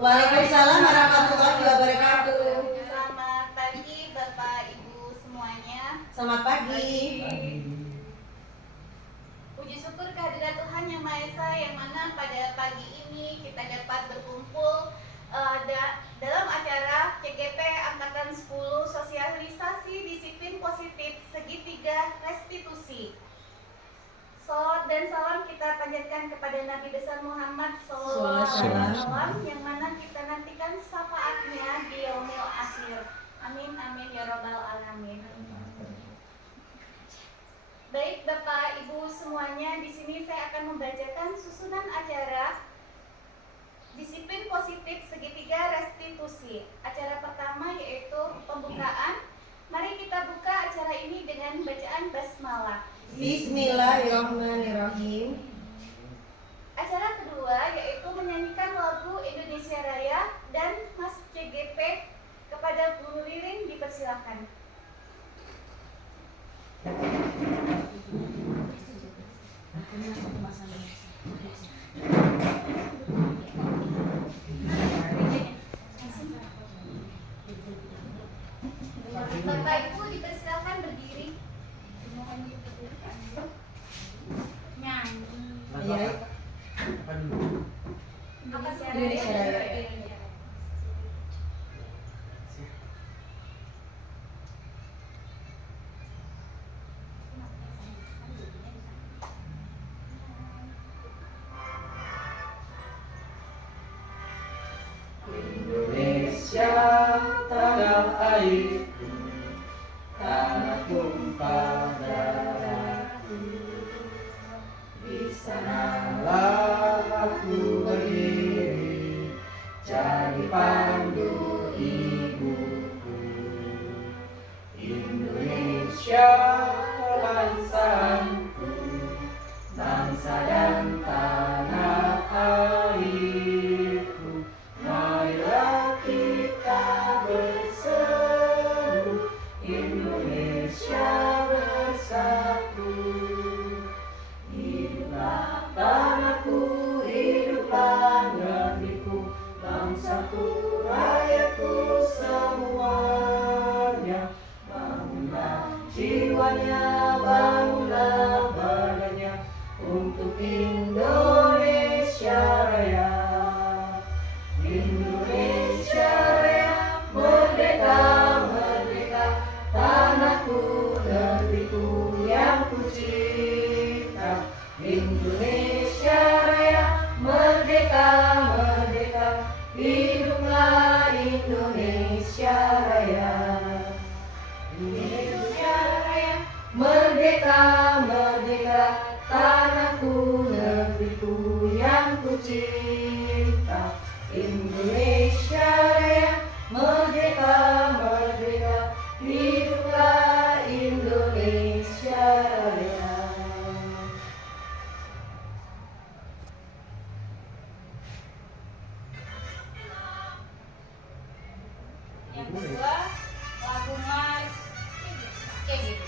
Waalaikumsalam warahmatullahi wabarakatuh. Selamat pagi Bapak Ibu semuanya. Selamat pagi. Puji syukur kehadirat Tuhan Yang Maha Esa yang mana pada pagi ini kita dapat berkumpul dalam acara CGP Angkatan 10 Sosialisasi Disiplin Positif Segitiga Restitusi. Salawat dan salam kita panjatkan kepada Nabi besar Muhammad SAW yang mana kita nantikan syafaatnya di yaumil akhir. Amin amin ya robbal alamin. Baik Bapak Ibu semuanya, di sini saya akan membacakan susunan acara Disiplin Positif Segitiga Restitusi. Acara pertama yaitu pembukaan. Mari kita buka acara ini dengan bacaan basmalah. Bismillahirrahmanirrahim. Acara kedua yaitu menyanyikan lagu Indonesia Raya dan Mas CGP. Kepada Bu Ririn dipersilakan. Bapak Ibu dipersilakan berdiri. Nyanyi. Iya. Indonesia Raya. Indonesia tanah airku, tanah tumpah darahku. Di sanalah aku berdiri, jadi pandu ibuku. Indonesia bangsaku, bangsa dan tanah airku. Marilah kita berseru, Indonesia bersatu. Hiduplah tanahku, hiduplah negeriku, bangsaku, rakyatku semuanya. Bangunlah jiwanya, bangunlah badannya untuk Indonesia Raya. Indonesia Raya, merdeka, merdeka, tanahku, negeriku yang kucinta. Indonesia Raya, merdeka, merdeka, hiduplah Indonesia Raya. Indonesia Raya, merdeka, merdeka, tanahku, negeriku yang kucinta. Indonesia Raya, merdeka, merdeka, hiduplah Indonesia Raya. Yang kedua, lagu Mas CGP.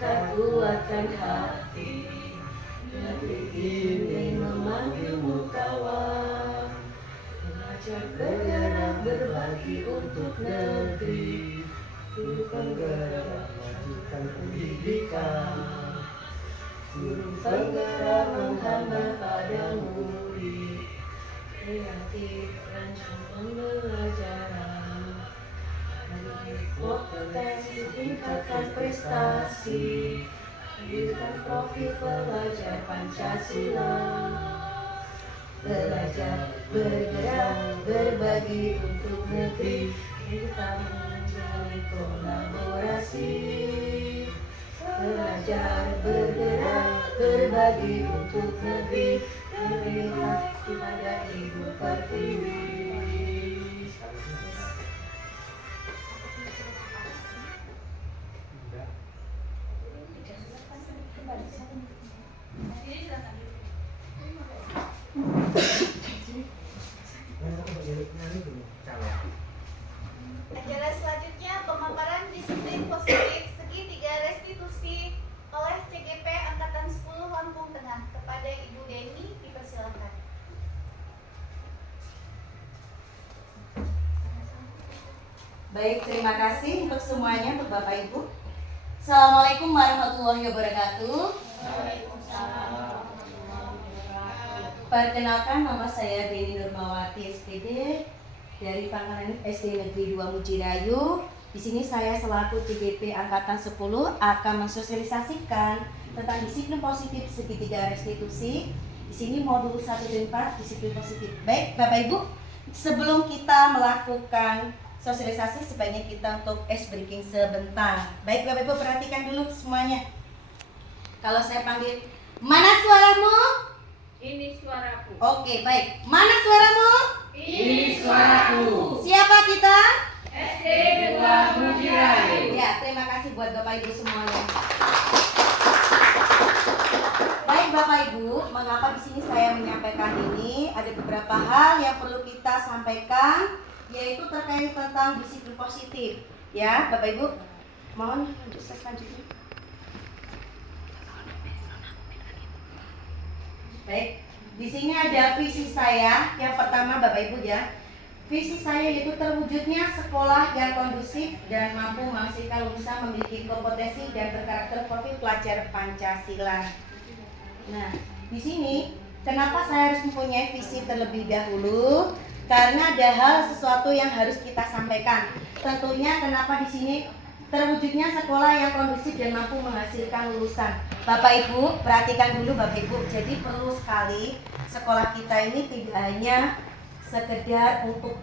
Kekuatan hati, negeri ini memanggilmu kawan. Belajar bergerak berbagi untuk negeri, turun penggerak majukan pendidikan. Turun penggerak menghambat pada murid, kreatif rancang pembelajaran. Kompetensi tingkatkan prestasi, hidupkan profil pelajar Pancasila. Belajar, bergerak, berbagi untuk negeri, kita menjalin kolaborasi. Belajar, bergerak, berbagi untuk negeri, berikan kepada Ibu Pertiwi. Acara selanjutnya pemaparan Baik, terima kasih untuk semuanya, untuk Bapak Ibu. Assalamualaikum warahmatullahi wabarakatuh. Perkenalkan, nama saya Deni Nurmawati SPD dari Pangkalan SD Negeri 2 Mujirayu. Di sini saya selaku CGP Angkatan 10 akan mensosialisasikan tentang disiplin positif segitiga restitusi. Di sini modul 1 dan 4 disiplin positif. Baik, Bapak Ibu, sebelum kita melakukan sosialisasi sebaiknya kita untuk ice breaking sebentar. Baik, Bapak Ibu, perhatikan dulu semuanya. Kalau saya panggil, mana suaramu? Ini suaraku. Oke, baik. Mana suaramu? Ini suaraku. Siapa kita? SD 2 Mujirayu. Ya, terima kasih buat Bapak Ibu semuanya. Baik Bapak Ibu, mengapa di sini saya menyampaikan ini? Ada beberapa hal yang perlu kita sampaikan, yaitu terkait tentang disiplin positif. Ya, Bapak Ibu, mohon lanjut selanjutnya. Baik, di sini ada visi saya. Yang pertama Bapak Ibu ya, visi saya yaitu terwujudnya sekolah yang kondusif dan mampu menghasilkan lulusan memiliki kompetensi dan berkarakter profil pelajar Pancasila. Nah, di sini kenapa saya harus mempunyai visi terlebih dahulu? Karena ada hal sesuatu yang harus kita sampaikan. Tentunya kenapa di sini terwujudnya sekolah yang kondusif dan mampu menghasilkan lulusan. Bapak Ibu, perhatikan dulu Bapak Ibu. Jadi perlu sekali sekolah kita ini tidak hanya sekedar untuk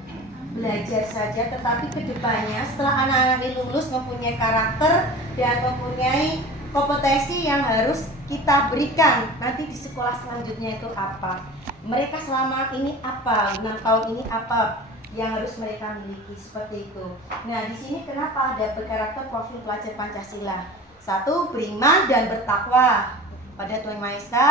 belajar saja, tetapi kedepannya setelah anak-anak ini lulus mempunyai karakter dan mempunyai kompetensi yang harus kita berikan nanti di sekolah selanjutnya itu apa. Mereka selama ini apa, 6 tahun ini apa yang harus mereka miliki, seperti itu. Nah, di sini kenapa ada berkarakter profil pelajar Pancasila? 1, beriman dan bertakwa pada Tuhan Maha Esa.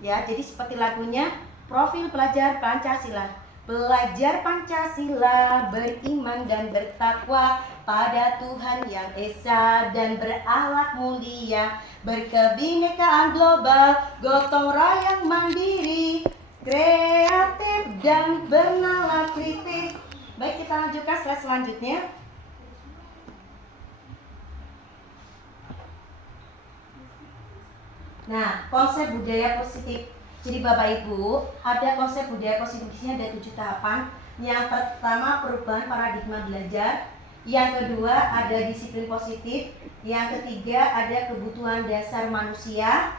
Ya, jadi seperti lagunya, profil pelajar Pancasila. Belajar Pancasila, beriman dan bertakwa pada Tuhan yang Esa dan berakhlak mulia, berkebinekaan global, gotong royong mandiri, kreatif dan bernalar kritis. Baik, kita lanjutkan slide selanjutnya. Nah, konsep budaya positif. Jadi Bapak Ibu, ada konsep budaya positif di sini ada 7 tahapan. Yang pertama, perubahan paradigma belajar. Yang kedua, ada disiplin positif. Yang ketiga, ada kebutuhan dasar manusia.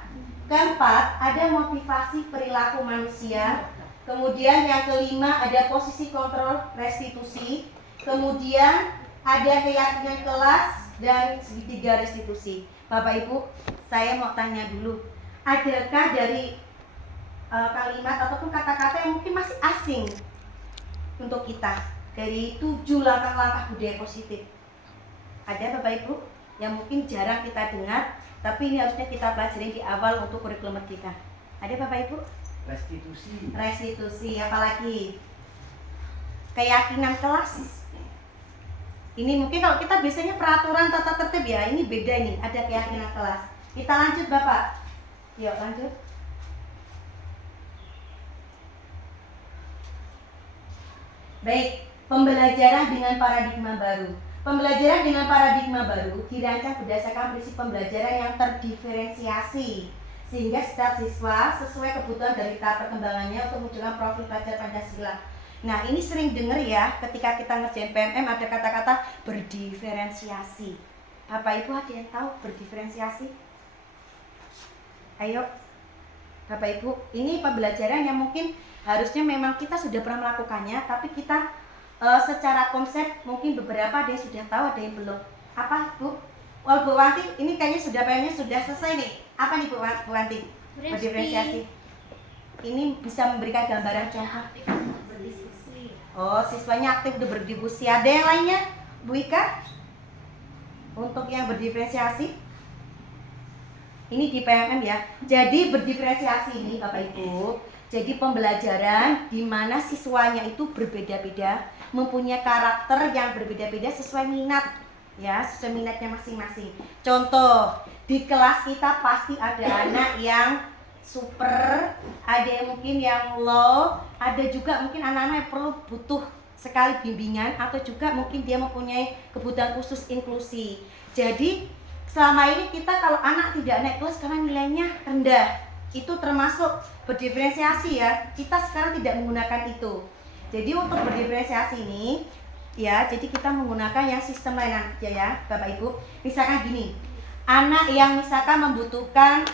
Keempat, ada motivasi perilaku manusia. Kemudian yang kelima, ada posisi kontrol restitusi. Kemudian ada keyakinan kelas dan segitiga restitusi. Bapak Ibu, saya mau tanya dulu, adakah dari kalimat ataupun kata-kata yang mungkin masih asing untuk kita dari 7 langkah-langkah budaya positif? Ada Bapak Ibu yang mungkin jarang kita dengar, tapi ini harusnya kita pelajari di awal untuk kurikulum kita. Ada Bapak Ibu? Restitusi, apalagi keyakinan kelas. Ini mungkin kalau kita biasanya peraturan tata tertib ya, ini beda nih, ada keyakinan kelas. Kita lanjut Bapak. Yuk lanjut. Baik, pembelajaran dengan paradigma baru. Pembelajaran dengan paradigma baru dirancang berdasarkan prinsip pembelajaran yang terdiferensiasi, sehingga setiap siswa sesuai kebutuhan dari tahap perkembangannya untuk menunjukkan profil pelajar Pancasila. Nah, ini sering dengar ya, ketika kita ngerjain PMM ada kata-kata berdiferensiasi. Bapak Ibu ada yang tahu berdiferensiasi? Ayo, Bapak Ibu, ini pembelajaran yang mungkin harusnya memang kita sudah pernah melakukannya, tapi kita secara konsep mungkin beberapa ada yang sudah tahu, ada yang belum. Apa Bu? Oh, Bu Wanti, ini kayaknya sudah PMM-nya sudah selesai nih. Apa nih Bu Wanti? Berdiferensiasi. Ini bisa memberikan gambaran contoh. Oh, siswanya aktif udah berdiskusi. Ada yang lainnya, Bu Ika? Untuk yang berdiferensiasi? Ini di PMM ya. Jadi berdiferensiasi ini Bapak Ibu, jadi pembelajaran di mana siswanya itu berbeda-beda, mempunyai karakter yang berbeda-beda sesuai minat, ya, sesuai minatnya masing-masing. Contoh, di kelas kita pasti ada anak yang super, ada yang mungkin yang low, ada juga mungkin anak-anak yang butuh sekali bimbingan atau juga mungkin dia mempunyai kebutuhan khusus inklusi. Jadi selama ini kita kalau anak tidak naik kelas karena nilainya rendah, itu termasuk berdiferensiasi ya. Kita sekarang tidak menggunakan itu. Jadi untuk berdiferensiasi ini ya, jadi kita menggunakan yang sistem lain aja ya Bapak Ibu. Misalkan gini, anak yang misalkan membutuhkan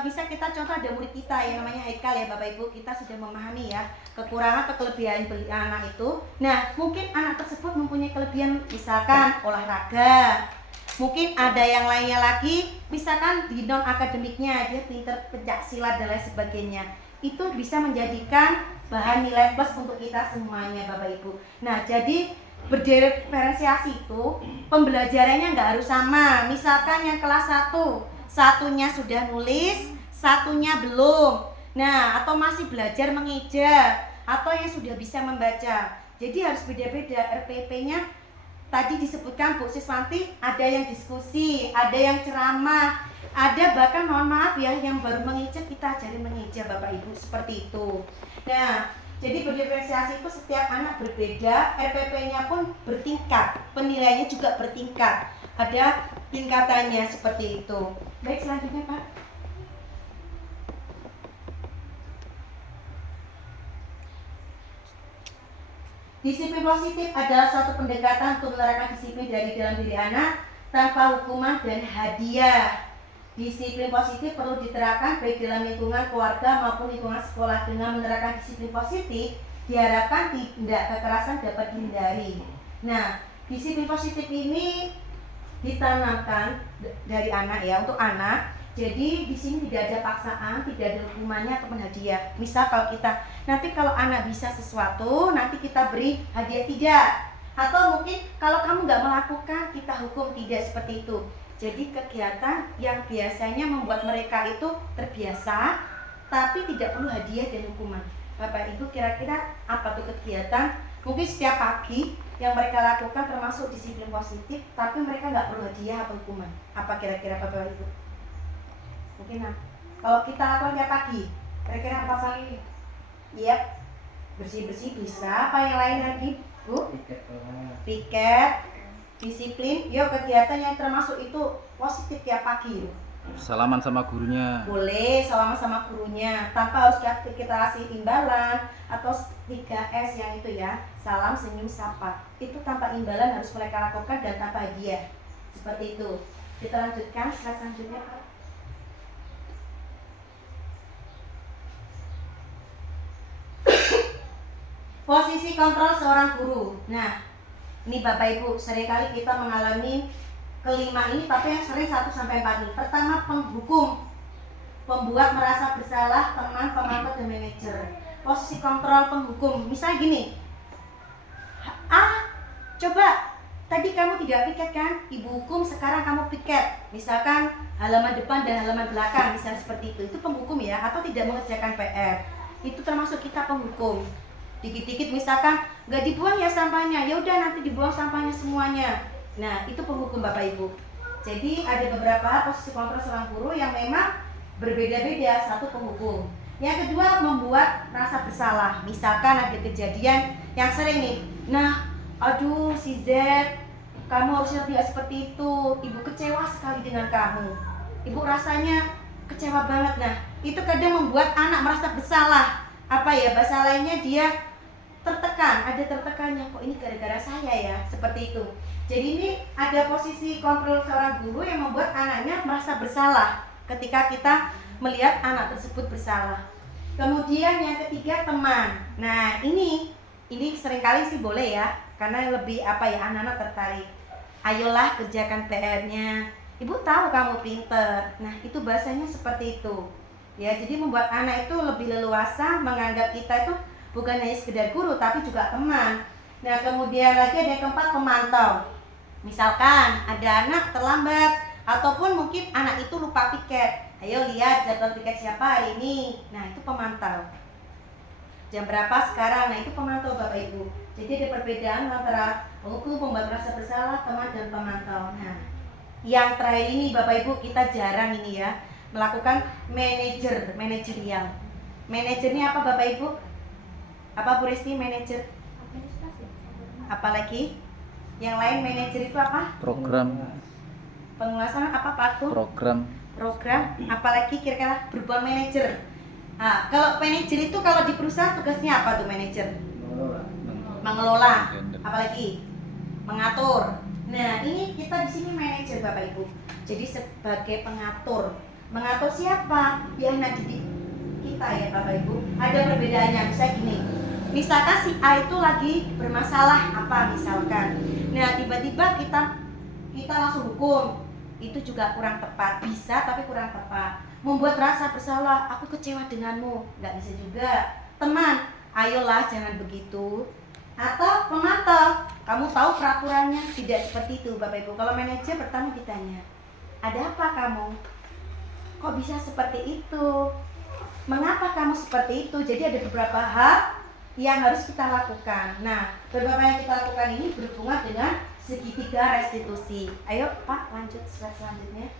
bisa kita contoh ada murid kita yang namanya Haikal ya Bapak Ibu, kita sudah memahami ya kekurangan atau kelebihan anak itu. Nah mungkin anak tersebut mempunyai kelebihan misalkan olahraga, mungkin ada yang lainnya lagi misalkan di non akademiknya dia pinter pencak silat dan lain sebagainya. Itu bisa menjadikan bahan nilai plus untuk kita semuanya Bapak Ibu. Nah jadi berdiferensiasi itu pembelajarannya nggak harus sama. Misalkan yang kelas 1 satunya sudah nulis, satunya belum. Nah, atau masih belajar mengeja, atau yang sudah bisa membaca. Jadi harus beda-beda RPP-nya. Tadi disebutkan Bu Siswanti, ada yang diskusi, ada yang ceramah, ada bahkan mohon maaf ya yang baru mengeja kita ajari mengeja Bapak Ibu, seperti itu. Nah, jadi berdiferensiasi itu setiap anak berbeda, RPP-nya pun bertingkat, penilaiannya juga bertingkat. Ada tingkatannya seperti itu. Baik, selanjutnya Pak. Disiplin positif adalah suatu pendekatan untuk menerapkan disiplin dari dalam diri anak tanpa hukuman dan hadiah. Disiplin positif perlu diterapkan baik dalam lingkungan keluarga maupun lingkungan sekolah. Dengan menerapkan disiplin positif, diharapkan tindak kekerasan dapat dihindari. Nah, disiplin positif ini ditanamkan dari anak ya, untuk anak. Jadi di sini tidak ada paksaan, tidak ada hukumannya ataupun hadiah. Misal kalau kita nanti kalau anak bisa sesuatu, nanti kita beri hadiah tidak. Atau mungkin kalau kamu nggak melakukan, kita hukum, tidak seperti itu. Jadi kegiatan yang biasanya membuat mereka itu terbiasa, tapi tidak perlu hadiah dan hukuman. Bapak Ibu kira-kira apa tuh kegiatan? Mungkin setiap pagi yang mereka lakukan termasuk disiplin positif, tapi mereka nggak perlu hadiah atau hukuman. Apa kira-kira Bapak Ibu? Mungkin kalau kita lakukan tiap pagi, kira-kira apa Pak? Iya, bersih-bersih bisa. Apa yang lain lagi Bu? Piket, disiplin. Yuk kegiatan yang termasuk itu positif tiap pagi. Salaman sama gurunya. Boleh salaman sama gurunya tanpa harus kita kasih imbalan atau 3S yang itu ya, salam, senyum, sapa. Itu tanpa imbalan harus mereka lakukan dan tanpa hadiah. Seperti itu. Kita lanjutkan slide selanjutnya Pak. Posisi kontrol seorang guru. Nah, ini Bapak Ibu, seringkali kita mengalami kelima ini, tapi yang sering 1-4 ini. Pertama, penghukum, pembuat merasa bersalah, teman, pemantau, dan manajer. Posisi kontrol penghukum, misalnya gini, coba tadi kamu tidak piket kan, ibu hukum, sekarang kamu piket. Misalkan halaman depan dan halaman belakang, misalnya seperti itu penghukum ya, atau tidak mengerjakan PR. Itu termasuk kita penghukum. Dikit-dikit misalkan nggak dibuang ya sampahnya, ya udah nanti dibuang sampahnya semuanya. Nah, itu penghukum Bapak Ibu. Jadi ada beberapa posisi kontrol seorang guru yang memang berbeda-beda. Satu penghukum. Yang kedua membuat rasa bersalah. Misalkan ada kejadian yang sering nih. Nah, aduh si Z, kamu harusnya tidak seperti itu. Ibu kecewa sekali dengan kamu. Ibu rasanya kecewa banget. Nah, itu kadang membuat anak merasa bersalah. Apa ya, bahasa lainnya dia tertekan, ada tertekannya, kok ini gara-gara saya ya, seperti itu. Jadi ini ada posisi kontrol seorang guru yang membuat anaknya merasa bersalah ketika kita melihat anak tersebut bersalah. Kemudian yang ketiga teman. Nah ini seringkali sih boleh ya, karena lebih anak-anak tertarik. Ayolah kerjakan PR-nya. Ibu tahu kamu pinter. Nah itu bahasanya seperti itu. Ya jadi membuat anak itu lebih leluasa menganggap kita itu bukan hanya sekedar guru tapi juga teman. Nah kemudian lagi ada yang keempat, pemantau. Misalkan ada anak terlambat ataupun mungkin anak itu lupa piket. Ayo lihat jadwal piket siapa hari ini. Nah itu pemantau. Jam berapa sekarang? Nah itu pemantau Bapak Ibu. Jadi ada perbedaan antara penghukum, pembuat merasa bersalah, teman dan pemantau. Nah yang terakhir ini Bapak Ibu kita jarang ini ya melakukan manajerial. Manajernya apa Bapak Ibu? Apa Bu Risti manajer? administrasi. Apalagi yang lain manajer itu apa? Program. Penguasaan apa Pak Agung? Program. Program, apalagi kira-kira berhubungan manajer. Nah, kalau manajer itu kalau di perusahaan tugasnya apa tuh manajer? Mengelola. Apalagi mengatur. Nah, ini kita di sini manajer Bapak Ibu. Jadi sebagai pengatur. Mengatur siapa? Ya anak didik kita ya Bapak Ibu. Ada perbedaannya. Bisa gini. Misalkan si A itu lagi bermasalah apa misalkan. Nah, tiba-tiba kita langsung hukum. Itu juga kurang tepat. Bisa tapi kurang tepat. Membuat rasa bersalah, aku kecewa denganmu. Nggak bisa juga. Teman, ayolah jangan begitu. Atau pemantau, kamu tahu peraturannya tidak seperti itu Bapak Ibu. Kalau manajer pertama ditanya, ada apa kamu? Kok bisa seperti itu? Mengapa kamu seperti itu? Jadi ada beberapa hal yang harus kita lakukan. Nah, beberapa yang kita lakukan ini berhubungan dengan segitiga restitusi. Ayo Pak, lanjut slide selanjutnya.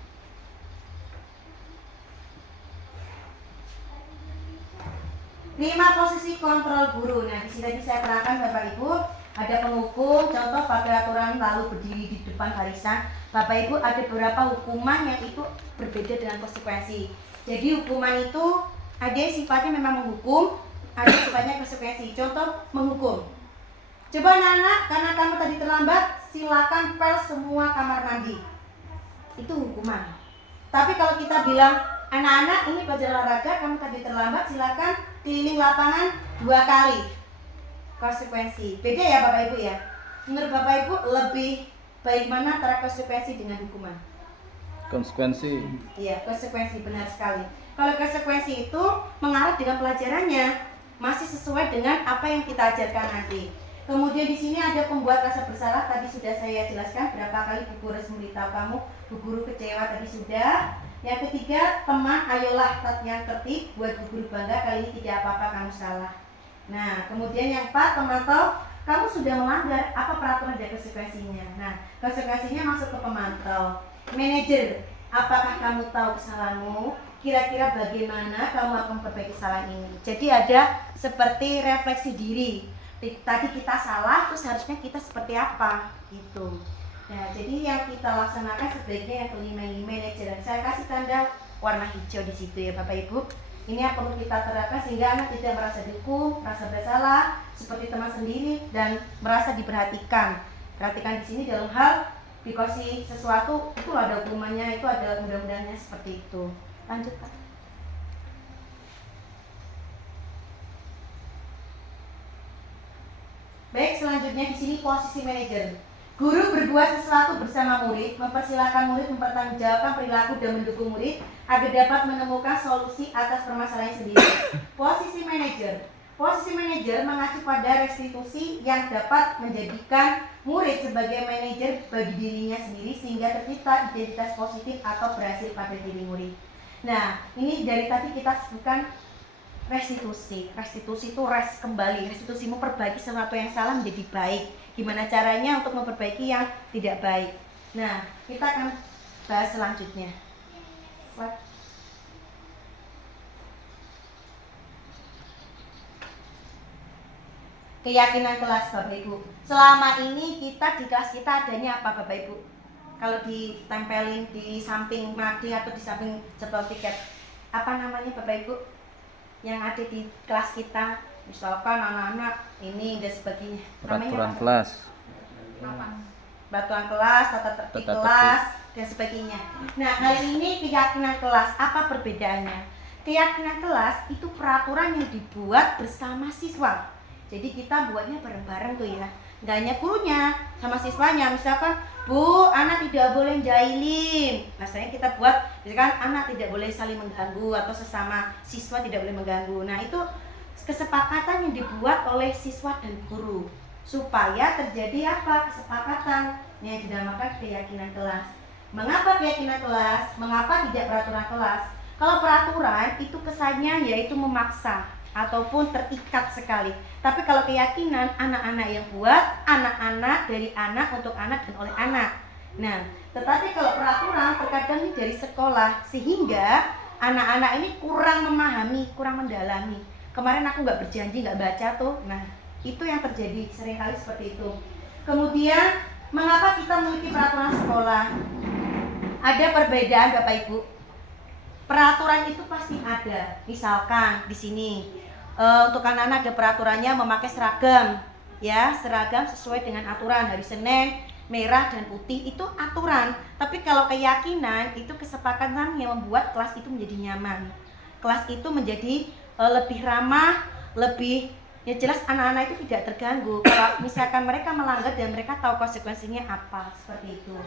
Lima posisi kontrol guru. Nah, di sini tadi saya terangkan Bapak Ibu, ada penghukum, contoh pakai aturan lalu berdiri di depan barisan. Bapak Ibu ada beberapa hukuman yang itu berbeda dengan konsekuensi. Jadi hukuman itu ada sifatnya memang menghukum, ada sifatnya konsekuensi. Contoh menghukum. Coba anak-anak, karena kamu tadi terlambat, silakan pel semua kamar mandi. Itu hukuman. Tapi kalau kita bilang, anak-anak ini belajar olahraga, kamu tadi terlambat, silakan keliling lapangan 2 kali. Konsekuensi. Beda ya Bapak Ibu ya. Menurut Bapak Ibu lebih baik mana antara konsekuensi dengan hukuman? Konsekuensi. Iya, konsekuensi benar sekali. Kalau konsekuensi itu mengarah dengan pelajarannya, masih sesuai dengan apa yang kita ajarkan nanti. Kemudian di sini ada pembuat rasa bersalah, tadi sudah saya jelaskan berapa kali Bu Guru harus memberitahu kamu, Bu Guru kecewa tadi sudah. Yang ketiga, teman, ayolah yang tertib, buat Bu Guru bangga, kali ini tidak apa-apa kamu salah. Nah, kemudian yang 4, pemantau, kamu sudah melanggar, apa peraturan dan konsekuensinya? Nah, konsekuensinya masuk ke pemantau. Manajer, apakah kamu tahu kesalahanmu? Kira-kira bagaimana kamu akan memperbaiki kesalahan ini? Jadi ada seperti refleksi diri. Tadi kita salah, terus harusnya kita seperti apa? Gitu. Nah, jadi yang kita laksanakan sebaiknya yang kelima ini manajer. Saya kasih tanda warna hijau di situ ya Bapak Ibu. Ini yang perlu kita terapkan sehingga anak tidak merasa dihukum, merasa bersalah, seperti teman sendiri dan merasa diperhatikan. Perhatikan di sini dalam hal dikasih sesuatu itu ada hukumannya, itu ada undang-undangnya seperti itu. Lanjut Pak. Baik, selanjutnya di sini posisi manajer. Guru berbuat sesuatu bersama murid, mempersilahkan murid mempertanggungjawabkan perilaku dan mendukung murid agar dapat menemukan solusi atas permasalahan sendiri. Posisi manajer. Posisi manajer mengacu pada restitusi yang dapat menjadikan murid sebagai manajer bagi dirinya sendiri sehingga tercipta identitas positif atau berhasil pada diri murid. Nah, ini dari tadi kita sebutkan restitusi. Restitusi itu kembali. Restitusi memperbaiki sesuatu yang salah menjadi baik. Gimana caranya untuk memperbaiki yang tidak baik. Nah, kita akan bahas selanjutnya. Keyakinan kelas Bapak Ibu. Selama ini kita di kelas kita adanya apa Bapak Ibu? Kalau ditempelin di samping mading atau di samping jadwal tiket, apa namanya Bapak Ibu? Yang ada di kelas kita, misalkan anak-anak ini dan sebagainya. Peraturan kelas. Batuan kelas, tata tertib kelas dan sebagainya. Nah, kali ini keyakinan kelas, apa perbedaannya? Keyakinan kelas itu peraturan yang dibuat bersama siswa. Jadi kita buatnya bareng-bareng tuh ya. Nggak hanya gurunya, sama siswanya. Misalkan, Bu, anak tidak boleh jahilin. Biasanya kita buat, misalkan anak tidak boleh saling mengganggu atau sesama siswa tidak boleh mengganggu. Nah, itu kesepakatan yang dibuat oleh siswa dan guru supaya terjadi apa? Kesepakatan yang dinamakan keyakinan kelas. Mengapa keyakinan kelas? Mengapa tidak peraturan kelas? Kalau peraturan itu kesannya yaitu memaksa ataupun terikat sekali. Tapi kalau keyakinan anak-anak yang buat, anak-anak dari anak untuk anak dan oleh anak. Nah, tetapi kalau peraturan terkadang ini dari sekolah sehingga anak-anak ini kurang memahami, kurang mendalami. Kemarin aku nggak berjanji nggak baca tuh. Nah, Itu yang terjadi seringkali seperti itu. Kemudian mengapa kita memiliki peraturan sekolah? Ada perbedaan Bapak Ibu. Peraturan itu pasti ada. Misalkan di sini untuk anak-anak ada peraturannya memakai seragam, ya seragam sesuai dengan aturan hari Senin merah dan putih itu aturan. Tapi kalau keyakinan itu kesepakatan yang membuat kelas itu menjadi nyaman. Kelas itu menjadi lebih ramah, lebih ya jelas anak-anak itu tidak terganggu. Kalau misalkan mereka melanggar dan mereka tahu konsekuensinya apa, seperti itu.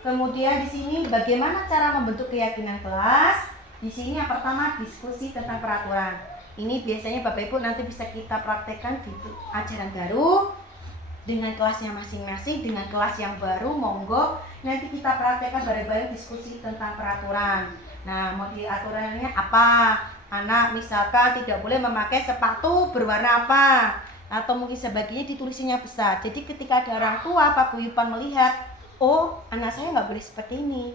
Kemudian di sini bagaimana cara membentuk keyakinan kelas? Di sini yang pertama diskusi tentang peraturan. Ini biasanya Bapak Ibu nanti bisa kita praktekkan di ajaran baru dengan kelasnya masing-masing, dengan kelas yang baru, monggo nanti kita praktekkan bareng-bareng diskusi tentang peraturan. Nah, mau aturannya apa? Anak misalkan tidak boleh memakai sepatu berwarna apa, atau mungkin sebagainya ditulisnya besar. Jadi ketika ada orang tua paguyuban melihat, oh anak saya nggak boleh seperti ini,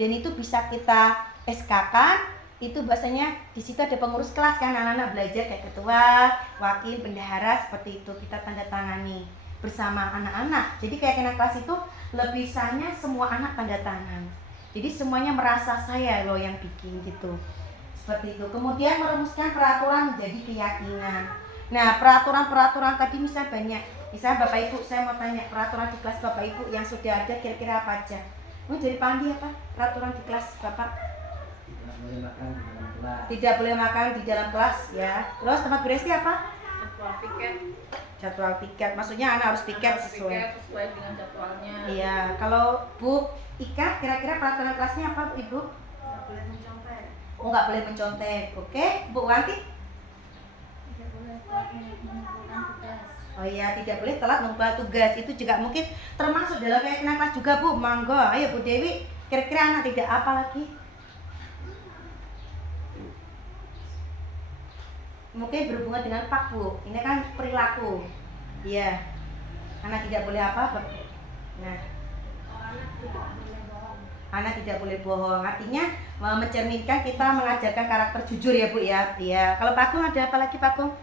dan itu bisa kita SK-kan. Itu bahasanya di situ ada pengurus kelas kan, anak-anak belajar kayak ketua, wakil, bendahara, seperti itu kita tanda tangani bersama anak-anak. Jadi keyakinan kelas itu lebih sahnya semua anak tanda tangan. Jadi semuanya merasa saya loh yang bikin gitu. Seperti itu. Kemudian merumuskan peraturan menjadi keyakinan. Nah, peraturan-peraturan tadi misalnya banyak. Misalnya Bapak Ibu, saya mau tanya peraturan di kelas Bapak Ibu yang sudah ada kira-kira apa aja? Mau jadi pandi apa? Peraturan di kelas Bapak? Tidak boleh makan di dalam kelas ya. Terus tempat berisi apa? Jadwal piket. Jadwal piket. Maksudnya anak harus piket sesuai dengan jadwalnya. Iya. Kalau Bu Ika, kira-kira peraturan kelasnya apa Ibu? Nggak boleh mencontek. Oh, nggak boleh mencontek. Oke, Bu Wanti? Tidak boleh mengumpulkan tugas. Oh iya, tidak boleh telat membuat tugas. Itu juga mungkin termasuk dalam keyakinan kelas juga Bu. Monggo. Ayo Bu Dewi, kira-kira anak tidak apa lagi? Mungkin berhubungan dengan Pak Bu. Ini kan perilaku. Iya. Anak tidak boleh apa? Nah, anak tidak boleh bohong. Artinya mencerminkan kita mengajarkan karakter jujur ya Bu ya. Iya. Kalau Pak Gung ada apa lagi Pak Gung?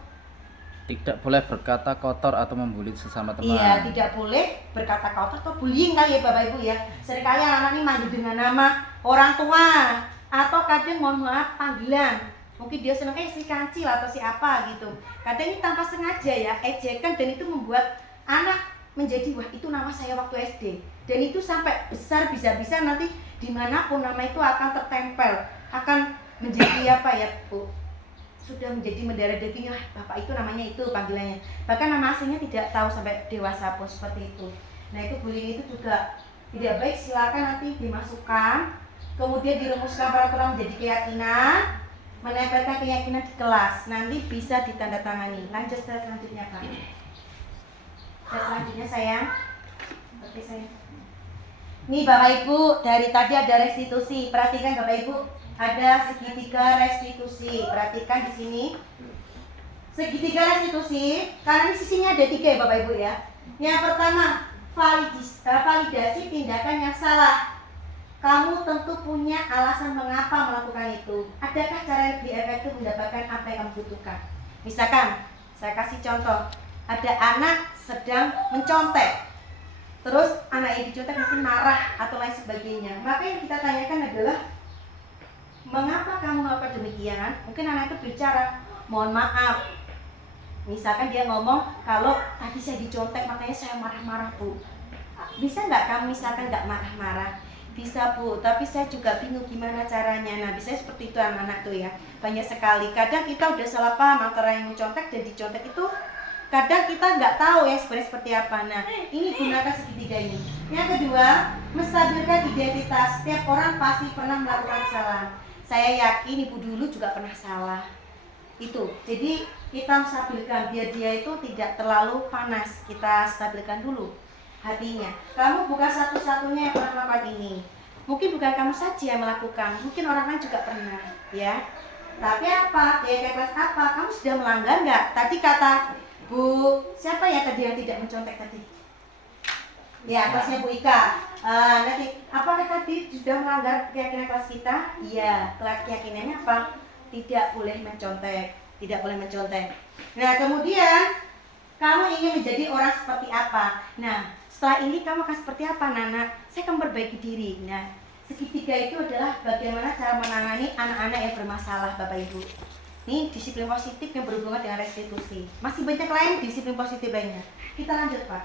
Tidak boleh berkata kotor atau membuli sesama teman. Iya, tidak boleh berkata kotor atau bullying kali ya Bapak Ibu ya. Seringkali anak-anak ini manggil dengan nama orang tua atau kadang mohon maaf panggilan. Mungkin dia senang si kancil atau si apa gitu. Kadang ini tanpa sengaja ya, ejekan, dan itu membuat anak menjadi wah itu nama saya waktu SD. Dan itu sampai besar bisa-bisa nanti dimanapun nama itu akan tertempel, akan menjadi apa ya Bu? Sudah menjadi mendarah daging, bapak itu namanya itu panggilannya. Bahkan nama aslinya tidak tahu sampai dewasa pun seperti itu. Nah itu bullying itu juga tidak baik, silakan nanti dimasukkan. Kemudian dirumuskan peraturan menjadi keyakinan. Menempelkan keyakinan di kelas, nanti bisa ditandatangani. Lanjut slide selanjutnya Pak. Slide selanjutnya sayang. Oke sayang. Nih Bapak Ibu, dari tadi ada restitusi. Perhatikan Bapak Ibu, ada segitiga restitusi. Perhatikan di sini. Segitiga restitusi, karena di sisinya ada 3 ya Bapak Ibu ya. Yang pertama, validasi tindakan yang salah. Kamu tentu punya alasan mengapa melakukan itu. Adakah cara yang lebih efektif mendapatkan apa yang kamu butuhkan? Misalkan, saya kasih contoh. Ada anak sedang mencontek. Terus anak yang dicontek mungkin marah atau lain sebagainya. Maka yang kita tanyakan adalah, mengapa kamu melakukan demikian? Mungkin anak itu bicara, mohon maaf. Misalkan dia ngomong, kalau tadi saya dicontek makanya saya marah-marah Bu. Bisa nggak kamu misalkan nggak marah-marah? Bisa Bu, tapi saya juga bingung gimana caranya. Nah bisa seperti itu anak-anak tuh ya. Banyak sekali, kadang kita udah salah paham antara yang mencontek dan dicontek itu. Kadang kita nggak tahu ya sebenarnya seperti apa. Nah ini gunakan segitiga ini. Yang kedua, menstabilkan identitas. Setiap orang pasti pernah melakukan kesalahan. Saya yakin Ibu dulu juga pernah salah. Itu, jadi kita stabilkan biar dia itu tidak terlalu panas. Kita stabilkan dulu hatinya. Kamu bukan satu-satunya yang pernah melakukan ini. Mungkin bukan kamu saja yang melakukan, mungkin orang lain juga pernah, ya. Tapi apa? Kayak kelas apa? Kamu sudah melanggar nggak? Tadi kata Bu, siapa ya tadi yang tidak mencontek tadi? Ya, kelasnya Bu Ika. Nanti, apakah tadi sudah melanggar keyakinan kelas kita? Iya, keyakinannya apa? Tidak boleh mencontek, tidak boleh mencontek. Nah, kemudian kamu ingin menjadi orang seperti apa? Nah, setelah ini kamu akan seperti apa, Nana? Saya akan memperbaiki diri. Nah, segitiga itu adalah bagaimana cara menangani anak-anak yang bermasalah, Bapak Ibu. Ini disiplin positif yang berhubungan dengan restitusi. Masih banyak lain disiplin positif lainnya. Kita lanjut, Pak.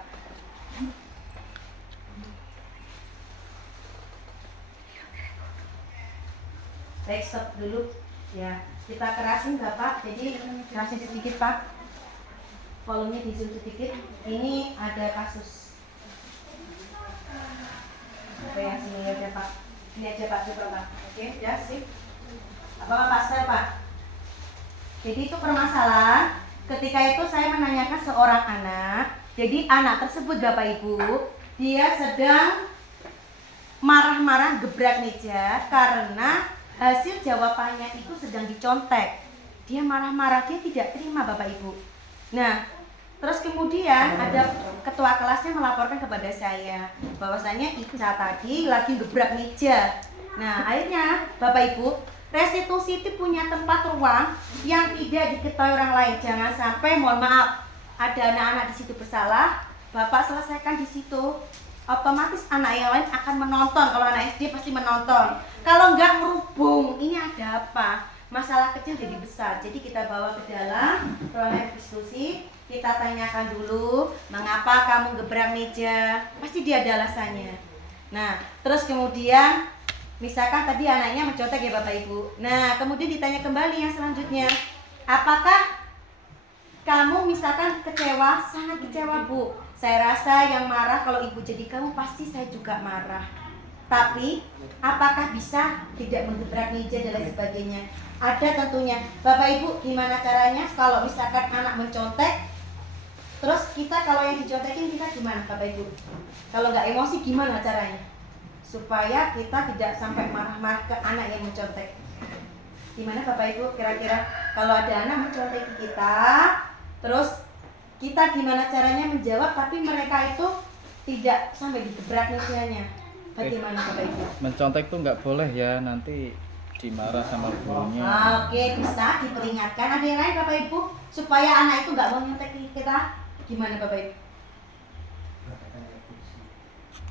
Baik, stop dulu. Ya, kita kerasin, Bapak. Jadi kerasin sedikit, Pak. Volumenya di zoom sedikit. Ini ada kasus. Apa yang sini aja, Pak? Ini aja, Pak. Coba, Pak. Oke, ya, sip. Apa pastel, Pak? Jadi itu permasalahan. Ketika itu saya menanyakan seorang anak. Jadi anak tersebut, Bapak Ibu, dia sedang marah-marah gebrak meja karena hasil jawabannya itu sedang dicontek. Dia marah-marah, dia tidak terima, Bapak Ibu. Nah, terus kemudian ada ketua kelasnya melaporkan kepada saya bahwasanya Ica tadi lagi gebrak meja. Nah, akhirnya Bapak Ibu, restitusi itu punya tempat ruang yang tidak diketahui orang lain. Jangan sampai, mohon maaf, ada anak-anak di situ bersalah, Bapak selesaikan di situ. Otomatis anak yang lain akan menonton. Kalau anak SD pasti menonton. Kalau enggak merubung, ini ada apa? Masalah kecil jadi besar. Jadi kita bawa ke dalam ruangan diskusi. Kita tanyakan dulu, mengapa kamu gebrak meja? Pasti dia ada alasannya. Nah, terus kemudian misalkan tadi anaknya mencontek ya Bapak Ibu. Nah, kemudian ditanya kembali yang selanjutnya, apakah kamu misalkan kecewa? Sangat kecewa, Bu. Saya rasa yang marah kalau ibu jadi kamu pasti saya juga marah. Tapi apakah bisa tidak menggebrak meja dan lain sebagainya? Ada tentunya. Bapak Ibu, gimana caranya kalau misalkan anak mencontek? Terus kita kalau yang dicontekin kita gimana, Bapak Ibu? Kalau nggak emosi gimana caranya? Supaya kita tidak sampai marah-marah ke anak yang mencontek. Gimana Bapak Ibu kira-kira kalau ada anak mencontek kita, terus kita gimana caranya menjawab tapi mereka itu tidak sampai digebrak mejanya? Bagaimana Bapak Ibu? Mencontek tuh nggak boleh ya, nanti dimarah sama gurunya. Oke, bisa diperingatkan. Ada yang lain Bapak Ibu supaya anak itu nggak mau nyontek kita? Gimana Bapak Ibu?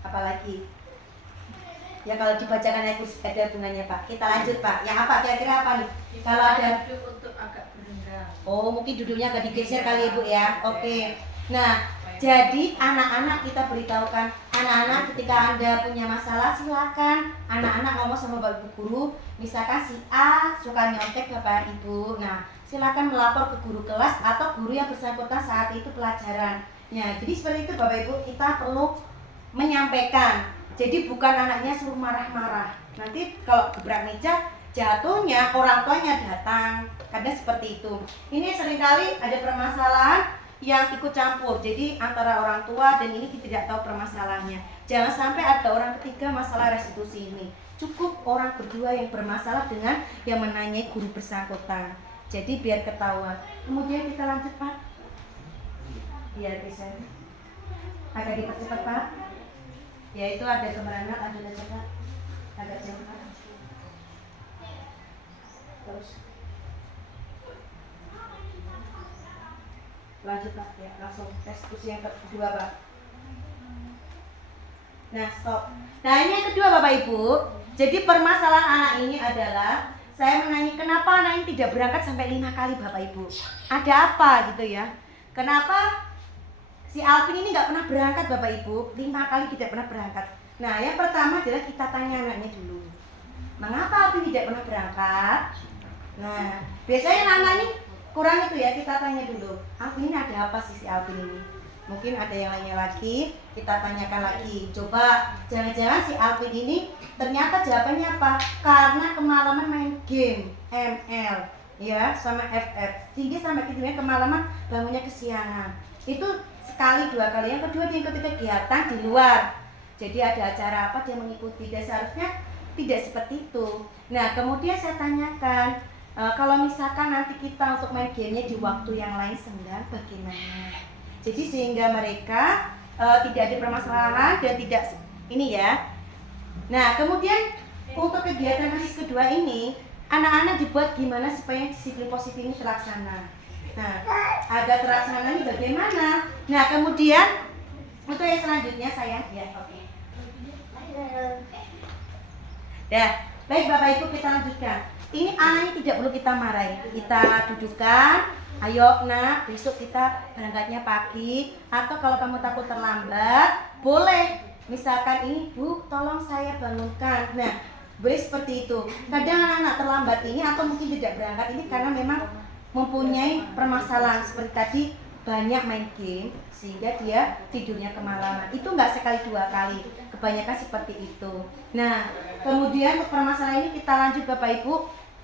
Apalagi? Ya kalau dibacakan ayat kursi ada bunganya Pak. Kita lanjut Pak. Yang apa kira-kira apa nih? Kalau ada Duduk untuk agak berenggang. oh mungkin duduknya agak digeser kali Ibu ya. Oke. Nah, jadi anak-anak kita beritahukan, anak-anak ketika Anda punya masalah silakan anak-anak ngomong sama Bapak Ibu guru. Misalkan si A suka nyontek Bapak Ibu. Nah, silakan melapor ke guru kelas atau guru yang bersangkutan saat itu pelajaran. Ya, jadi seperti itu Bapak Ibu, kita perlu menyampaikan. Jadi bukan anaknya suruh marah-marah. Nanti kalau gebrak meja jatuhnya orang tuanya datang. Kadang seperti itu. Ini seringkali ada permasalahan yang ikut campur. Jadi antara orang tua dan ini kita tidak tahu permasalahannya. Jangan sampai ada orang ketiga masalah restitusi ini. Cukup orang berdua yang bermasalah dengan yang menanyai guru bersangkutan. Jadi biar ketahuan. Kemudian kita lanjut Pak. Biar bisa. Agak dipercepat Pak. Yaitu ada kebenaran, ada cepat, agak cepat. Terus lanjut Pak ya, langsung diskusi yang kedua Pak. Nah stop. Nah ini yang kedua Bapak Ibu. Jadi permasalahan anak ini adalah saya menanya kenapa anak ini tidak berangkat sampai 5 kali Bapak Ibu. Ada apa gitu ya? Kenapa si Alvin ini nggak pernah berangkat Bapak Ibu? 5 kali tidak pernah berangkat. Nah yang pertama adalah kita tanya anaknya dulu, mengapa Alvin tidak pernah berangkat? Nah biasanya anak ini kurang itu ya, kita tanya dulu, Alvin ini ada apa sih si Alvin ini? Mungkin ada yang lainnya lagi, kita tanyakan lagi. Coba jangan-jangan si Alvin ini ternyata jawabannya apa? Karena kemalaman main game ML ya sama FF, sehingga sampai tidurnya kemalaman, bangunnya kesiangan. Itu sekali 2 kali. Yang kedua dia ikut kegiatan di luar. Jadi ada acara apa dia mengikuti. Dan seharusnya tidak seperti itu. Nah kemudian saya tanyakan, kalau misalkan nanti kita untuk main gamenya di waktu yang lain senggang bagaimana? Jadi sehingga mereka tidak ada permasalahan dan tidak ini ya. Nah kemudian untuk kegiatan kasus kedua ini, anak-anak dibuat gimana supaya disiplin positif ini terlaksana. Nah, agar terlaksana ini bagaimana? Nah, kemudian untuk yang selanjutnya saya ya, oke. Dah, baik Bapak Ibu kita lanjutkan. Ini anaknya tidak perlu kita marahi. Kita dudukkan. Ayo nak, besok kita berangkatnya pagi. Atau kalau kamu takut terlambat, boleh. Misalkan ini, Bu, tolong saya bangunkan. Nah, boleh seperti itu. Kadang anak-anak terlambat ini atau mungkin tidak berangkat ini karena memang mempunyai permasalahan seperti tadi, banyak main game sehingga dia tidurnya kemalaman. Itu nggak sekali dua kali, kebanyakan seperti itu. Nah, kemudian untuk permasalahan ini kita lanjut Bapak Ibu,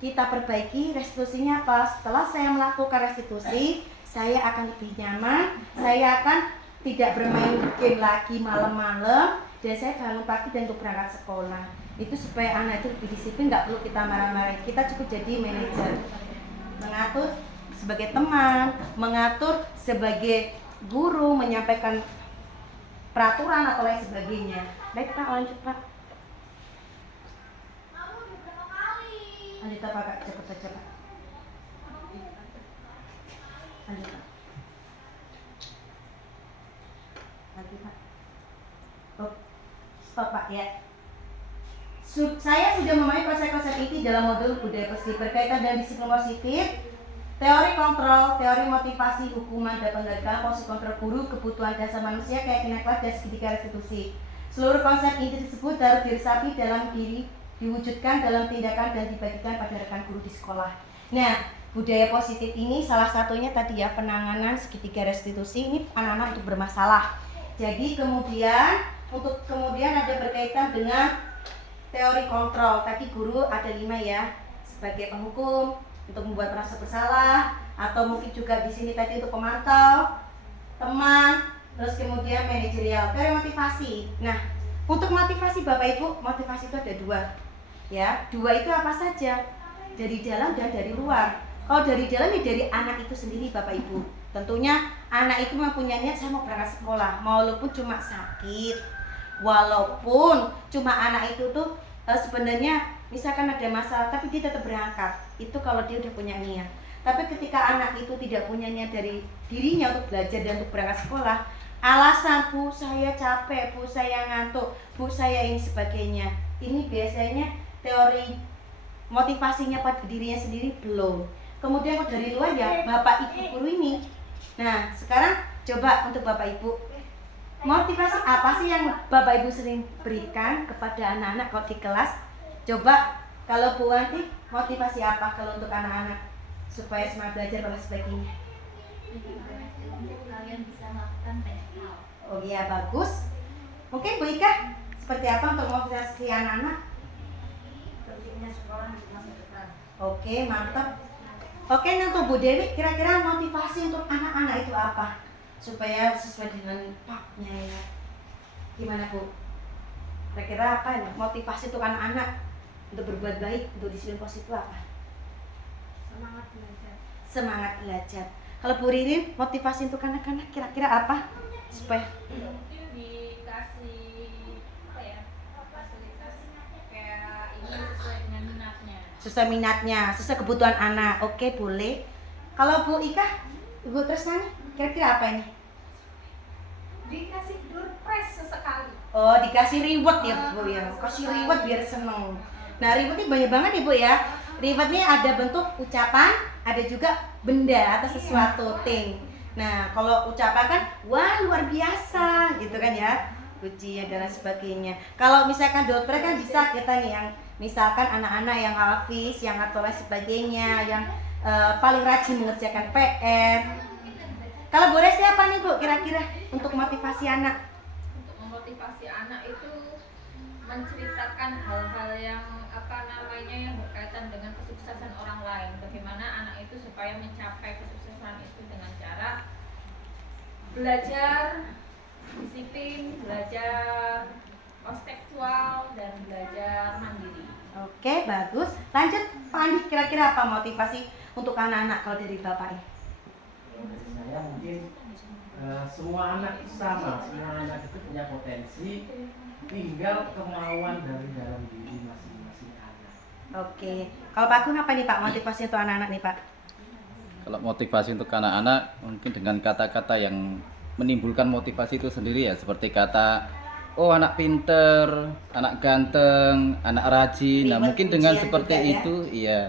kita perbaiki. Restitusinya apa? Setelah saya melakukan restitusi, saya akan lebih nyaman, saya akan tidak bermain game lagi malam-malam, dan saya bangun pagi dan untuk berangkat sekolah. Itu supaya anak itu lebih disiplin, nggak perlu kita marah-marahin. Kita cukup jadi manajer, mengatur sebagai teman, mengatur sebagai guru, menyampaikan peraturan atau lain sebagainya. Baik Pak, lanjut Pak. Lanjut Pak, cepat saja Pak. Lanjut Pak. Lanjut Pak. Oh, stop Pak ya. Saya sudah memahami konsep-konsep inti dalam modul budaya positif berkaitan dengan disiplin positif, teori kontrol, teori motivasi, hukuman, dan penghargaan, posisi kontrol guru, kebutuhan dasar manusia, keyakinan kelas, dan segitiga restitusi. Seluruh konsep inti tersebut harus diresapi dalam diri, diwujudkan dalam tindakan dan dibagikan pada rekan guru di sekolah. Nah, budaya positif ini salah satunya tadi ya, penanganan segitiga restitusi ini anak-anak untuk bermasalah. Jadi kemudian ada berkaitan dengan teori kontrol. Tadi guru ada 5 ya, sebagai penghukum, untuk membuat merasa bersalah, atau mungkin juga di sini tadi untuk pemantau, teman, terus kemudian manajerial. Teori motivasi. Nah, untuk motivasi Bapak Ibu, motivasi itu ada 2. Ya, 2 itu apa saja? Dari dalam dan dari luar. Kalau dari dalam ya dari anak itu sendiri Bapak Ibu. Tentunya anak itu mempunyai niat, saya mau berangkat sekolah, walaupun cuma sakit, walaupun cuma anak itu tuh sebenarnya misalkan ada masalah tapi dia tetap berangkat. Itu kalau dia udah punya niat. Tapi ketika anak itu tidak punya niat dari dirinya untuk belajar dan untuk berangkat sekolah, alasan, Bu saya capek, Bu saya ngantuk, Bu saya ini sebagainya, ini biasanya teori motivasinya pada dirinya sendiri belum. Kemudian kalau dari luar ya Bapak Ibu guru ini. Nah, sekarang coba untuk Bapak Ibu, motivasi apa sih yang Bapak Ibu sering berikan kepada anak-anak kalau di kelas? Coba kalau Bu Wanti, motivasi apa kalau untuk anak-anak supaya semangat belajar dan sebagainya? Kalian bisa melakukan banyak hal. Oh iya, bagus. Mungkin Bu Ika, seperti apa untuk motivasi anak-anak? Pentingnya sekolah di masa depan. Oke, mantap. Oke, untuk Bu Dewi, kira-kira motivasi untuk anak-anak itu apa? Supaya sesuai dengan paknya ya. Gimana Bu? Kira-kira apa ya? Motivasi untuk anak-anak untuk berbuat baik, untuk disiplin positif apa? Semangat belajar. Semangat belajar. Kalau Bu Ririn, motivasi untuk anak-anak kira-kira apa? Supaya Mungkin dikasih apa ya, fasilitas kayak ini sesuai dengan minatnya. sesuai minatnya, sesuai kebutuhan anak. Oke, boleh. Kalau Bu Ika, Ibu Tresnani, kira-kira apa ini? Dikasih doorpress sesekali. Oh, dikasih reward ya Bu ya. Kasih reward biar seneng. Nah, reward ini banyak banget Ibu ya. Rewardnya ada bentuk ucapan, ada juga benda atau sesuatu, thing. Nah, kalau ucapan kan, wah luar biasa gitu kan ya, pujian dan lain sebagainya. Kalau misalkan dokter kan bisa kita nih yang misalkan anak-anak yang hafiz, yang atau lain sebagainya, yang paling rajin mengerjakan PR. Kalau boleh siapa nih Bu kira-kira untuk motivasi anak? Untuk memotivasi anak itu menceritakan hal-hal yang yang berkaitan dengan kesuksesan orang lain. Bagaimana anak itu supaya mencapai kesuksesan itu dengan cara belajar disiplin, belajar kontekstual, dan belajar mandiri. Oke, bagus. Lanjut Pak Andi, kira-kira apa motivasi untuk anak-anak kalau dari Bapak ini? Saya mungkin semua anak sama, semua anak itu punya potensi, tinggal kemauan dari dalam diri masing-masing anak. Oke, kalau Pak Gun apa nih Pak motivasi untuk anak-anak nih Pak? Kalau motivasi untuk anak-anak mungkin dengan kata-kata yang menimbulkan motivasi itu sendiri ya, seperti kata oh anak pinter, anak ganteng, anak rajin. Nah, Ribet mungkin dengan pujian seperti juga ya. itu iya.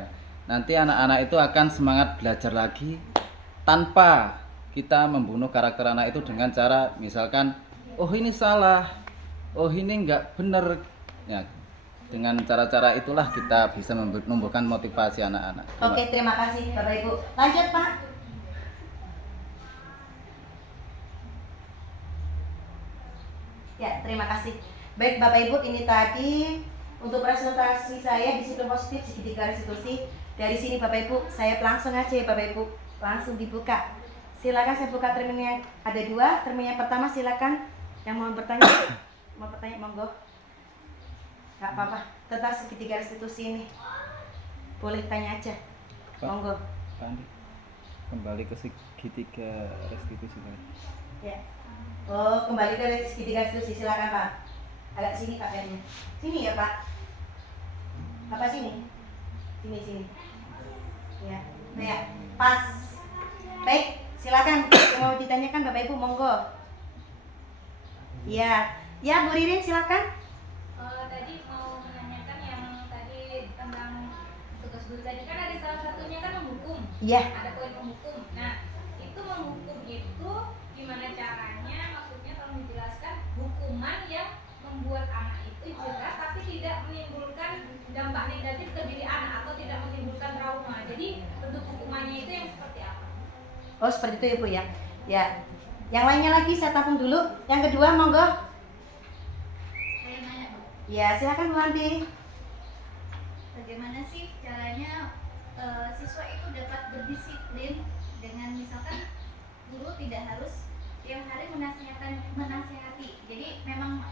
Nanti anak-anak itu akan semangat belajar lagi tanpa kita membunuh karakter anak itu dengan cara misalkan oh ini salah, oh ini enggak bener. Ya, dengan cara-cara itulah kita bisa menumbuhkan motivasi anak-anak. Oke, terima kasih Bapak Ibu. Lanjut Pak. Ya, terima kasih. Baik Bapak Ibu, ini tadi untuk presentasi saya disiplin positif segitiga restitusi. Dari sini Bapak Ibu, saya langsung aja ya Bapak Ibu, langsung dibuka. Silakan saya buka termin yang ada 2. Termin yang pertama silakan yang mau bertanya, mau bertanya monggo. Gak apa-apa, tentang segitiga restitusi ini. Boleh tanya aja. Pak. Monggo. Pak Andi, kembali ke segitiga restitusi tadi. Ya. Oh, kembali ke segitiga restitusi, silakan Pak. Agak sini Pak kayaknya. Sini ya Pak. Apa sini? Sini. Ya. Nah, ya. Pas. Baik, silakan. Mau ditanyakan Bapak Ibu, monggo. Ya. Ya, Bu Ririn silakan. Tadi mau menanyakan yang tadi tentang tugas guru tadi kan ada salah satunya kan menghukum. Iya. Ada poin menghukum. Nah, itu menghukum itu gimana caranya? Maksudnya tolong dijelaskan hukuman yang membuat anak itu jerah tapi tidak menimbulkan dampak negatif ke diri anak atau tidak menimbulkan trauma. Jadi bentuk hukumannya itu yang seperti apa? Oh, seperti itu ya Bu ya. Ya. Yang lainnya lagi saya tampung dulu. Yang kedua monggo. Saya nanya, Bu, Ya, silakan Bu Andi. bagaimana sih caranya siswa itu dapat berdisiplin dengan misalkan guru tidak harus tiap hari menasehati. Jadi memang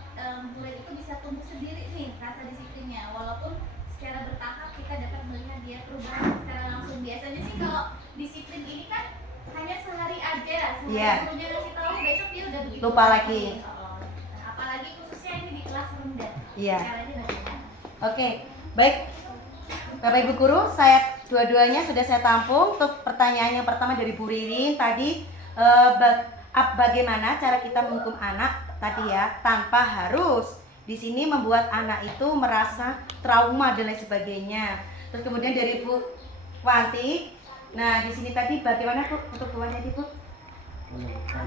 murid itu bisa tumbuh sendiri nih rasa disiplinnya, walaupun secara bertahap kita dapat melihat dia perubahan secara langsung. Biasanya sih kalau disiplin ini kan hanya sehari aja, sehari Iya. gurunya kasih tahu, besok dia udah begitu Lupa lagi. Apalagi khususnya ini di kelas rendah. Iya. Caranya bagaimana? Oke, baik. Bapak Ibu guru, saya dua-duanya sudah saya tampung. Untuk pertanyaan yang pertama dari Bu Ririn tadi, bagaimana cara kita menghukum anak tadi ya, tanpa harus di sini membuat anak itu merasa trauma dan lain sebagainya. Terus kemudian dari Bu Wanti, nah di sini tadi bagaimana Bu untuk Bu Wanti Bu?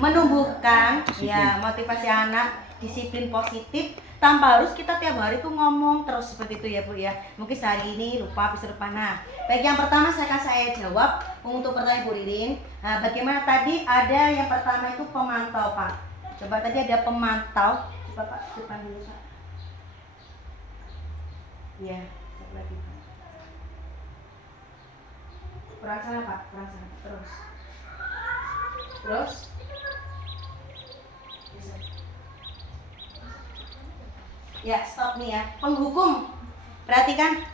Menumbuhkan ya motivasi anak disiplin positif tanpa harus kita tiap hari tuh ngomong terus seperti itu ya Bu ya. Mungkin sehari ini lupa bisa lupa. Nah, baik yang pertama saya jawab untuk pertanyaan Bu Ririn. Nah, bagaimana tadi ada yang pertama itu pemantau Pak. Coba tadi ada pemantau. Coba Pak depan dulu Pak. Iya, satu lagi Pak. Kurang sana Pak, kurang sana. Terus. Bisa. Ya, stop nih ya. Penghukum. Perhatikan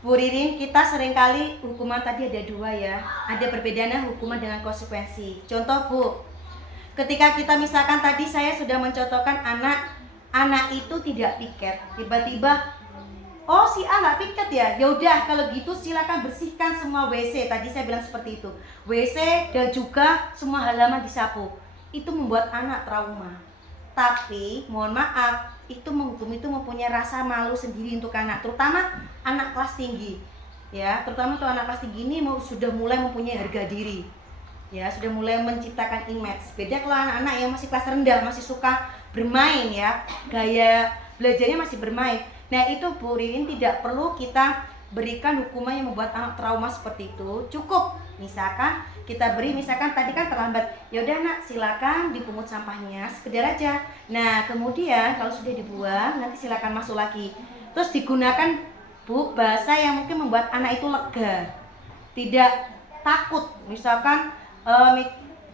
Bu Ririn, kita seringkali hukuman tadi ada 2 ya. Ada perbedaannya hukuman dengan konsekuensi. Contoh Bu, ketika kita misalkan tadi saya sudah mencontohkan anak itu tidak piket. Tiba-tiba oh si A nggak piket ya, yaudah kalau gitu silakan bersihkan semua WC. Tadi saya bilang seperti itu, WC dan juga semua halaman disapu. Itu membuat anak trauma. Tapi mohon maaf, itu menghukum itu mempunyai rasa malu sendiri untuk anak, terutama anak kelas tinggi. Ya, terutama tuh anak kelas tinggi ini sudah mulai mempunyai harga diri. Ya, sudah mulai menciptakan image. Beda kalau anak-anak yang masih kelas rendah, masih suka bermain ya, gaya belajarnya masih bermain. Nah itu Bu Ririn tidak perlu kita berikan hukuman yang membuat anak trauma seperti itu. Cukup misalkan kita beri, misalkan tadi kan terlambat, yaudah nak silakan dipungut sampahnya sekedar aja. Nah kemudian kalau sudah dibuang nanti silakan masuk lagi. Terus digunakan Bu bahasa yang mungkin membuat anak itu lega, tidak takut. Misalkan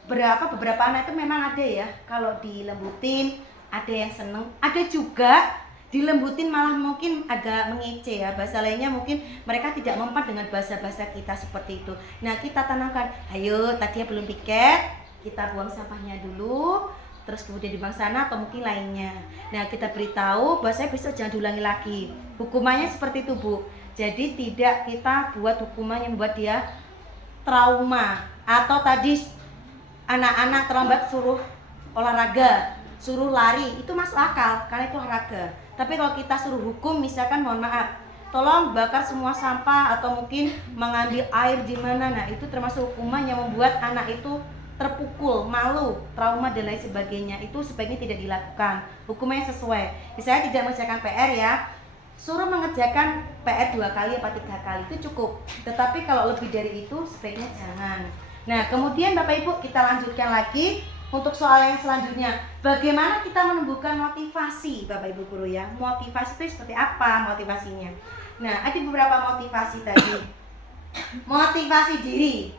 beberapa anak itu memang ada ya, kalau dilembutin ada yang seneng, ada juga dilembutin malah mungkin agak mengece ya. Bahasa lainnya mungkin mereka tidak mempan dengan bahasa-bahasa kita seperti itu. Nah kita tanamkan, ayo tadi ya belum piket, kita buang sampahnya dulu, terus kemudian dibuang sana atau mungkin lainnya. Nah kita beritahu bahwasanya besok jangan diulangi lagi. Hukumannya seperti itu Bu. Jadi tidak kita buat hukuman yang membuat dia trauma, atau tadi anak-anak terlambat suruh olahraga, suruh lari, itu masuk akal karena itu olahraga. Tapi kalau kita suruh hukum, misalkan mohon maaf, tolong bakar semua sampah atau mungkin mengambil air di mana, nah itu termasuk hukuman yang membuat anak itu terpukul, malu, trauma dan lain sebagainya. Itu sebaiknya tidak dilakukan. Hukumannya sesuai. Misalnya tidak mengerjakan PR ya, suruh mengerjakan PR 2 kali atau 3 kali itu cukup. Tetapi kalau lebih dari itu sebaiknya jangan. Nah, kemudian Bapak Ibu kita lanjutkan lagi untuk soal yang selanjutnya. Bagaimana kita menumbuhkan motivasi, Bapak Ibu guru ya? Motivasi itu seperti apa motivasinya? Nah, ada beberapa motivasi tadi. Motivasi diri.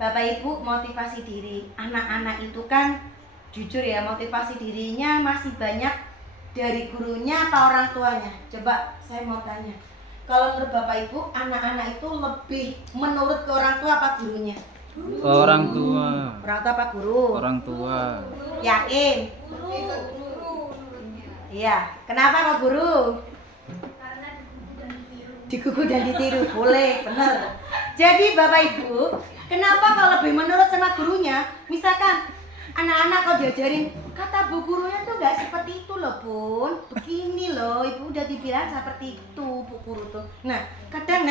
Bapak Ibu, motivasi diri. Anak-anak itu kan jujur ya, motivasi dirinya masih banyak dari gurunya atau orang tuanya. Coba saya mau tanya, kalau menurut Bapak Ibu, anak-anak itu lebih menurut ke orang tua apa gurunya? Orang tua. Orang tua apa guru? Orang tua. Yakin? Iya. Kenapa kok guru? Digugu dan ditiru. Boleh, benar. Jadi Bapak Ibu, kenapa kalau lebih menurut sama gurunya? Misalkan anak-anak kalau diajarin, kata bu gurunya tuh nggak seperti itu loh bun, begini loh, ibu udah dibilang seperti itu bu guru tuh. Nah kadang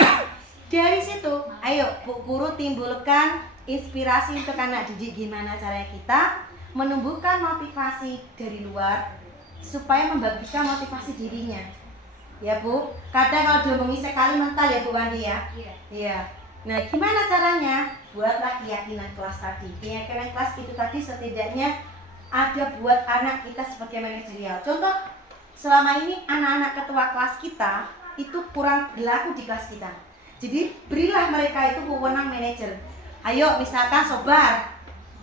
dari situ, ayo bu guru timbulkan inspirasi untuk anak didik, gimana caranya kita menumbuhkan motivasi dari luar supaya membaguskan motivasi dirinya. Ya bu, kadang kalau diomongi sekali mental ya bu Wandi ya. Iya. Nah gimana caranya? Buatlah keyakinan kelas tadi. Keyakinan kelas itu tadi setidaknya ada buat anak kita sebagai manajerial. Contoh, selama ini anak-anak ketua kelas kita itu kurang berlaku di kelas kita. Jadi berilah mereka itu wewenang manajer. Ayo misalkan sobar,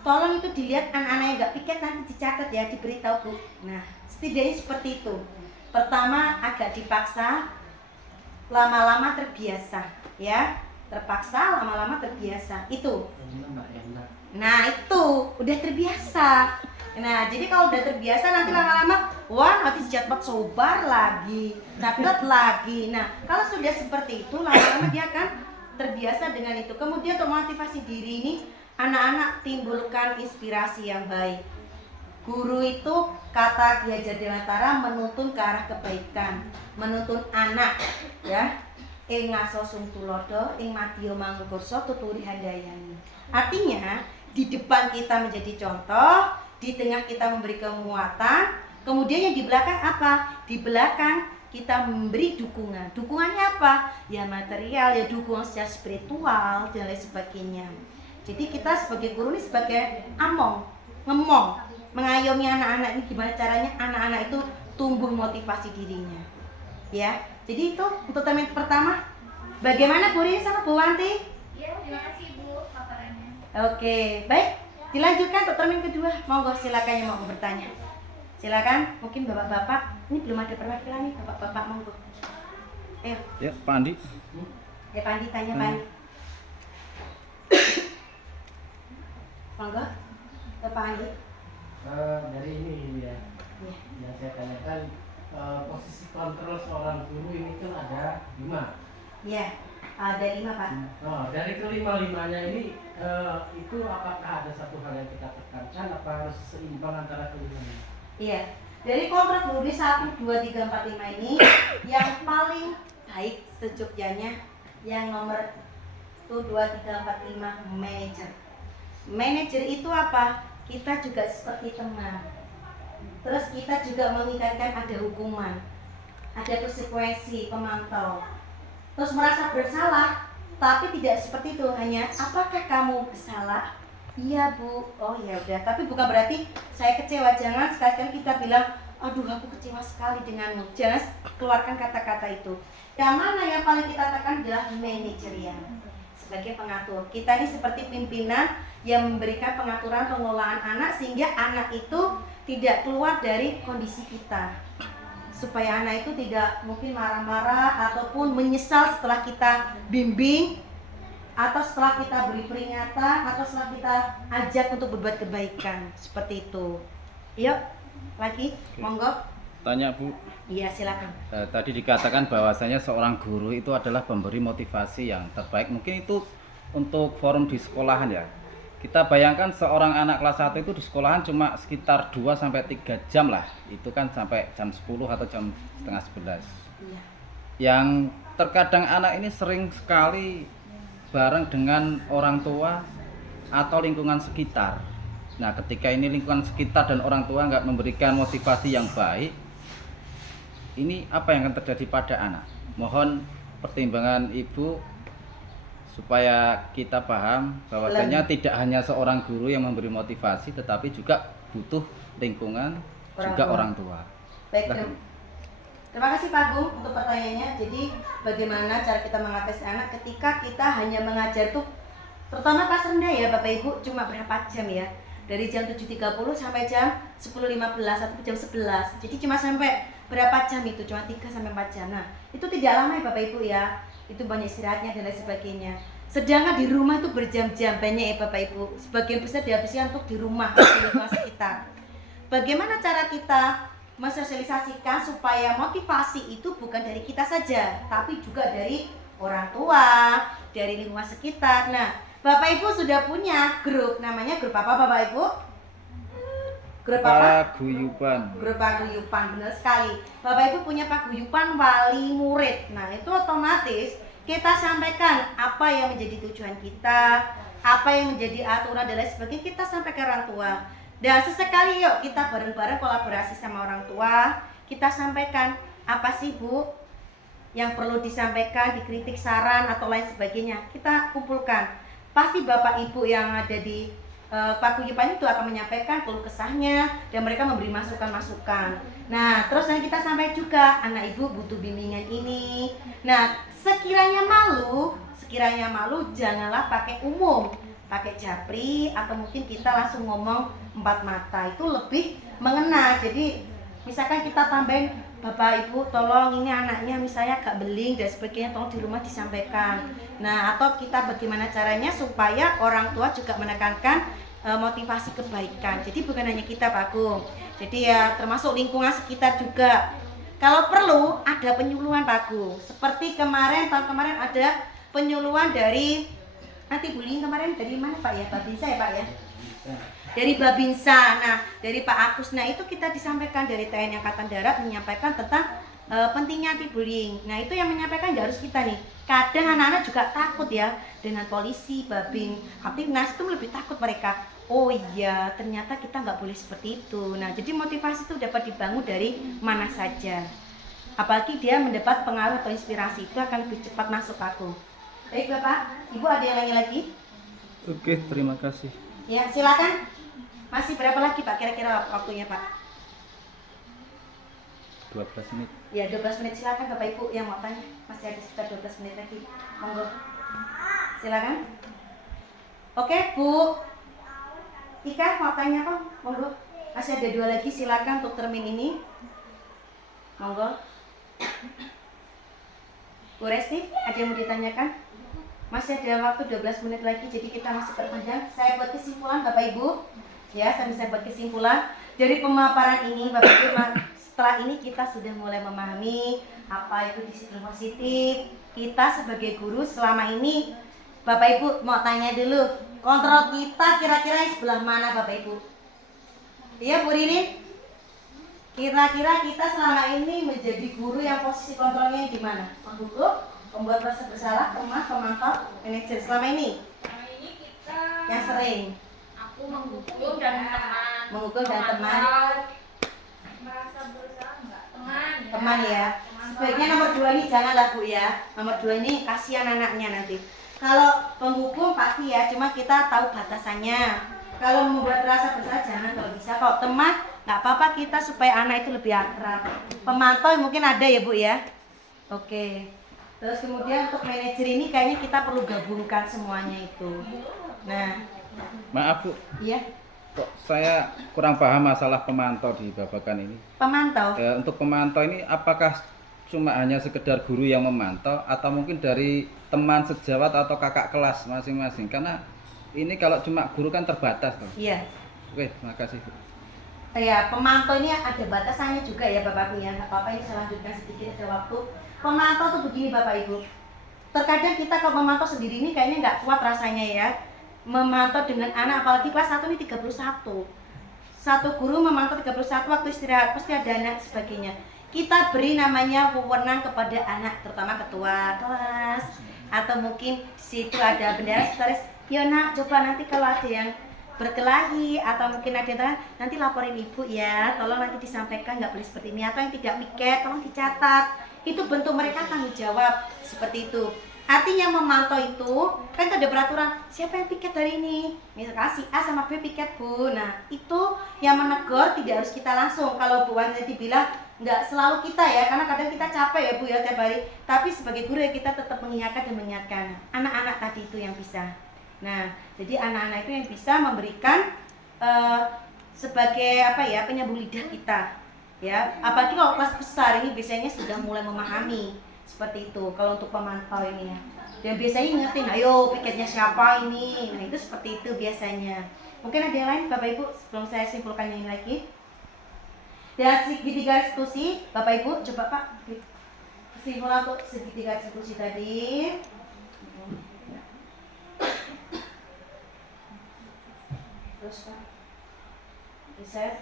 tolong itu dilihat anak-anak yang gak piket, nanti dicatat ya, diberitahu bu. Nah setidaknya seperti itu. Pertama agak dipaksa, lama-lama terbiasa ya. Terpaksa, lama-lama terbiasa. Itu. Nah itu udah terbiasa. Nah jadi kalau udah terbiasa nanti lama-lama, wah nanti jadwal sobar lagi, catat lagi. Nah kalau sudah seperti itu lama-lama dia akan terbiasa dengan itu. Kemudian untuk motivasi diri ini, anak-anak timbulkan inspirasi yang baik. Guru itu kata Ki Hajar Dewantara menuntun ke arah kebaikan, menuntun anak ya. Ing ngaso sung tulodo, ing madya mangkursa tuturi handayani. Artinya di depan kita menjadi contoh, di tengah kita memberi kemuatan, kemudian yang di belakang apa? Di belakang kita memberi dukungan. Dukungannya apa? Ya material, ya dukungan secara spiritual dan lain sebagainya. Jadi kita sebagai guru ini sebagai ngemong, mengayomi anak-anak ini gimana caranya anak-anak itu tumbuh motivasi dirinya. Ya, jadi itu untuk termin pertama. Bagaimana Bu Rini sama Bu Wanti? Ya, terima kasih Bu paparannya. Oke, baik. Dilanjutkan untuk termin kedua. Monggo silakan yang mau bertanya. Silakan, mungkin bapak-bapak. Ini belum ada perwakilan nih, bapak-bapak monggo. Ayo. Ya, Pak Andi. Ya Pak Andi tanya Pak Andi. Monggo. Ke Pak Andi. Dari ini ya, yang saya tanyakan, posisi kontrol seorang guru ini kan ada 5. Ya, ada 5 Pak. Oh, dari kelima-limanya ini itu apakah ada satu hal yang kita tekankan, apa harus seimbang antara kelimanya? Iya. Dari kontrak guru di 1, 2, 3, 4, 5 ini yang paling baik sejujurnya yang nomor 1, 2, 3, 4, 5 manajer. Manajer itu apa? Kita juga seperti teman. Terus kita juga mengingatkan ada hukuman, ada konsekuensi, pemantau. Terus merasa bersalah, tapi tidak seperti itu, hanya apakah kamu bersalah? Iya bu, oh ya udah. Tapi bukan berarti saya kecewa. Jangan sekali-kali kita bilang, aduh aku kecewa sekali denganmu. Jangan keluarkan kata-kata itu. Yang mana yang paling kita tekan adalah manajerial sebagai pengatur. Kita ini seperti pimpinan yang memberikan pengaturan pengelolaan anak sehingga anak itu tidak keluar dari kondisi kita. Supaya anak itu tidak mungkin marah-marah ataupun menyesal setelah kita bimbing, atau setelah kita beri peringatan, atau setelah kita ajak untuk berbuat kebaikan. Seperti itu. Yuk, lagi, monggo. Tanya Bu. Iya, silakan. Tadi dikatakan bahwasanya seorang guru itu adalah pemberi motivasi yang terbaik. Mungkin itu untuk forum di sekolahan ya. Kita bayangkan seorang anak kelas 1 itu di sekolahan cuma sekitar 2 sampai 3 jam lah. Itu kan sampai jam 10 atau jam setengah 11. Iya. Yang terkadang anak ini sering sekali bareng dengan orang tua atau lingkungan sekitar. Nah, ketika ini lingkungan sekitar dan orang tua nggak memberikan motivasi yang baik, ini apa yang akan terjadi pada anak? Mohon pertimbangan Ibu supaya kita paham bahwasanya tidak hanya seorang guru yang memberi motivasi, tetapi juga butuh lingkungan, juga orang tua. Baik, Silahkan. terima kasih Pak Agung untuk pertanyaannya. Jadi bagaimana cara kita mengatasi anak ketika kita hanya mengajar tuh, terutama kelas rendah ya Bapak Ibu, cuma berapa jam ya? Dari jam 7.30 sampai jam 10.15 atau jam 11. Jadi cuma sampai berapa jam itu? Cuma 3 sampai 4 jam. Nah, itu tidak lama ya Bapak Ibu ya. Itu banyak istirahatnya dan lain sebagainya. Sedangkan di rumah tuh berjam-jam banyak ya Bapak Ibu. Sebagian besar dihabiskan untuk di rumah, di lingkungan sekitar. Bagaimana cara kita mensosialisasikan supaya motivasi itu bukan dari kita saja, tapi juga dari orang tua, dari lingkungan sekitar. Nah, Bapak Ibu sudah punya grup, namanya grup apa Bapak Ibu? Grup apa? Paguyuban. Grup paguyuban, benar sekali. Bapak Ibu punya paguyuban wali murid. Nah, itu otomatis kita sampaikan apa yang menjadi tujuan kita, apa yang menjadi aturan dan lain sebagainya, kita sampaikan ke orang tua. Dan sesekali yuk kita bareng-bareng kolaborasi sama orang tua, kita sampaikan apa sih Bu yang perlu disampaikan, dikritik, saran atau lain sebagainya, kita kumpulkan. Pasti Bapak Ibu yang ada di paguyuban itu akan menyampaikan keluh kesahnya dan mereka memberi masukan-masukan. Nah, terus nanti kita sampai juga anak ibu butuh bimbingan ini. Nah, sekiranya malu janganlah pakai umum, pakai japri atau mungkin kita langsung ngomong empat mata, itu lebih mengena. Jadi misalkan kita tambahin, Bapak Ibu tolong ini anaknya misalnya agak beling dan sebagainya, tolong di rumah disampaikan. Nah, atau kita bagaimana caranya supaya orang tua juga menekankan motivasi kebaikan. Jadi bukan hanya kita Pak Agung, jadi ya termasuk lingkungan sekitar juga. Kalau perlu ada penyuluhan Pak Agung, seperti tahun kemarin ada penyuluhan dari anti bullying kemarin, dari mana Pak ya? Babinsa ya Pak ya? Dari Babinsa. Nah, dari Pak Agus. Nah, itu kita disampaikan dari TNI Angkatan Darat menyampaikan tentang pentingnya anti bullying. Nah, itu yang menyampaikan ya harus kita nih. Kadang anak-anak juga takut ya dengan polisi, Babin, Kaptimnas, itu lebih takut mereka. Oh iya, ternyata kita nggak boleh seperti itu. Nah, jadi motivasi itu dapat dibangun dari mana saja. Apalagi dia mendapat pengaruh atau inspirasi, itu akan lebih cepat masuk aku. Baik Bapak, Ibu ada yang lagi? Oke, terima kasih. Ya, silakan. Masih berapa lagi Pak kira-kira waktunya Pak? 12 menit. Ya, 12 menit silakan Bapak Ibu yang mau tanya. Masih ada sekitar 12 menit lagi. Monggo. Silakan. Oke, Bu Ika mau tanya apa? Monggo. Masih ada 2 lagi, silakan untuk termin ini. Monggo. Bu Resti, ada yang mau ditanyakan? Masih ada waktu 12 menit lagi, jadi kita masih perpanjang. Saya buat kesimpulan Bapak Ibu. Ya, saya buat kesimpulan dari pemaparan ini Bapak Ibu. Setelah ini kita sudah mulai memahami apa itu disiplin positif. Kita sebagai guru selama ini, Bapak Ibu mau tanya dulu, kontrol kita kira-kira sebelah mana Bapak Ibu? Iya Bu Ririn? Kira-kira kita selama ini menjadi guru yang posisi kontrolnya di mana? Penghukum, pembuat rasa bersalah, pemantau, manajer selama ini? Selama ini kita Yang sering aku menghukum dan teman. menghukum dan teman. Merasa bersalah enggak? Teman. Teman ya. Sebaiknya nomor 2 ini janganlah Bu ya. Nomor 2 ini kasihan anaknya nanti. Kalau penghukum pasti ya, cuma kita tahu batasannya. Kalau membuat rasa bersalah jangan, kalau bisa. Kalau teman nggak apa-apa kita supaya anak itu lebih akrab. Pemantau mungkin ada ya Bu ya. Oke. Terus kemudian untuk manajer ini kayaknya kita perlu gabungkan semuanya itu. Nah, Maaf Bu, iya. kok saya kurang paham masalah pemantau di Babakan ini. Pemantau. Untuk pemantau ini apakah cuma hanya sekedar guru yang memantau atau mungkin dari teman sejawat atau kakak kelas masing-masing? Karena ini kalau cuma guru kan terbatas tuh. Iya. Oke, terima kasih Bu. Ya, pemantau ini ada batasannya juga ya Bapak Ibu ya. Nggak apa-apa, ini saya lanjutkan sedikit ada waktu. Pemantau tuh begini Bapak Ibu. terkadang kita kalau memantau sendiri ini kayaknya nggak kuat rasanya ya, memantau dengan anak apalagi kelas 1 ini 31. Satu guru memantau 31 waktu istirahat pasti ada anak sebagainya. Kita beri namanya wewenang kepada anak, terutama ketua kelas atau mungkin situ ada bendera sekretaris. Yo nak, coba nanti kalau ada yang berkelahi atau mungkin ada yang nanti laporin ibu ya, tolong nanti disampaikan nggak boleh seperti ini, atau yang tidak piket tolong dicatat. Itu bentuk mereka tanggung jawab seperti itu. Artinya memantau itu kan ada peraturan siapa yang piket hari ini, misalkan si A sama B piket bu. Nah itu yang menegur tidak harus kita langsung. Kalau Bu Wanti bilang nggak selalu kita ya, karena kadang kita capek ya Bu ya tiap hari. Tapi sebagai guru ya kita tetap mengingatkan dan mengingatkan anak-anak tadi itu yang bisa. Nah jadi anak-anak itu yang bisa memberikan sebagai apa ya, penyambung lidah kita ya. Apalagi kalau kelas besar ini biasanya sudah mulai memahami seperti itu. Kalau untuk pemantau ini ya, dan biasanya ingetin, ayo piketnya siapa ini. Nah itu seperti itu biasanya. Mungkin ada yang lain Bapak Ibu sebelum saya simpulkan yang ini lagi. Dan segitiga restitusi Bapak Ibu coba Pak kesimpulan untuk segitiga restitusi tadi. Terus Pak reset.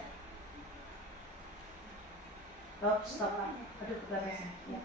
Stop Pak. Aduh bukan ya.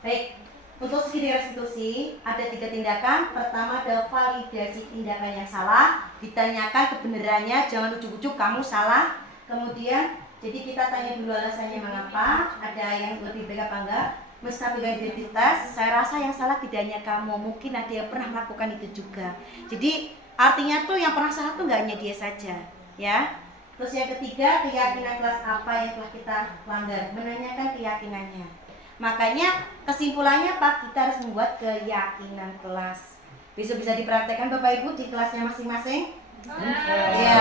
Baik, untuk segitiga restitusi ada 3 tindakan. Pertama adalah validasi tindakan yang salah, ditanyakan kebenarannya, jangan ujuk-ujuk kamu salah. Kemudian jadi kita tanya dulu alasannya mengapa, ada yang lebih baik apa enggak. Menstabilkan identitas, saya rasa yang salah tidak hanya kamu, mungkin ada yang pernah melakukan itu juga. Jadi artinya tuh yang pernah salah tuh nggak hanya dia saja, ya. Terus yang ketiga, keyakinan kelas apa yang telah kita langgar, menanyakan keyakinannya. Makanya kesimpulannya Pak, kita harus membuat keyakinan kelas. Bisa dipraktekkan Bapak Ibu di kelasnya masing-masing. Ya.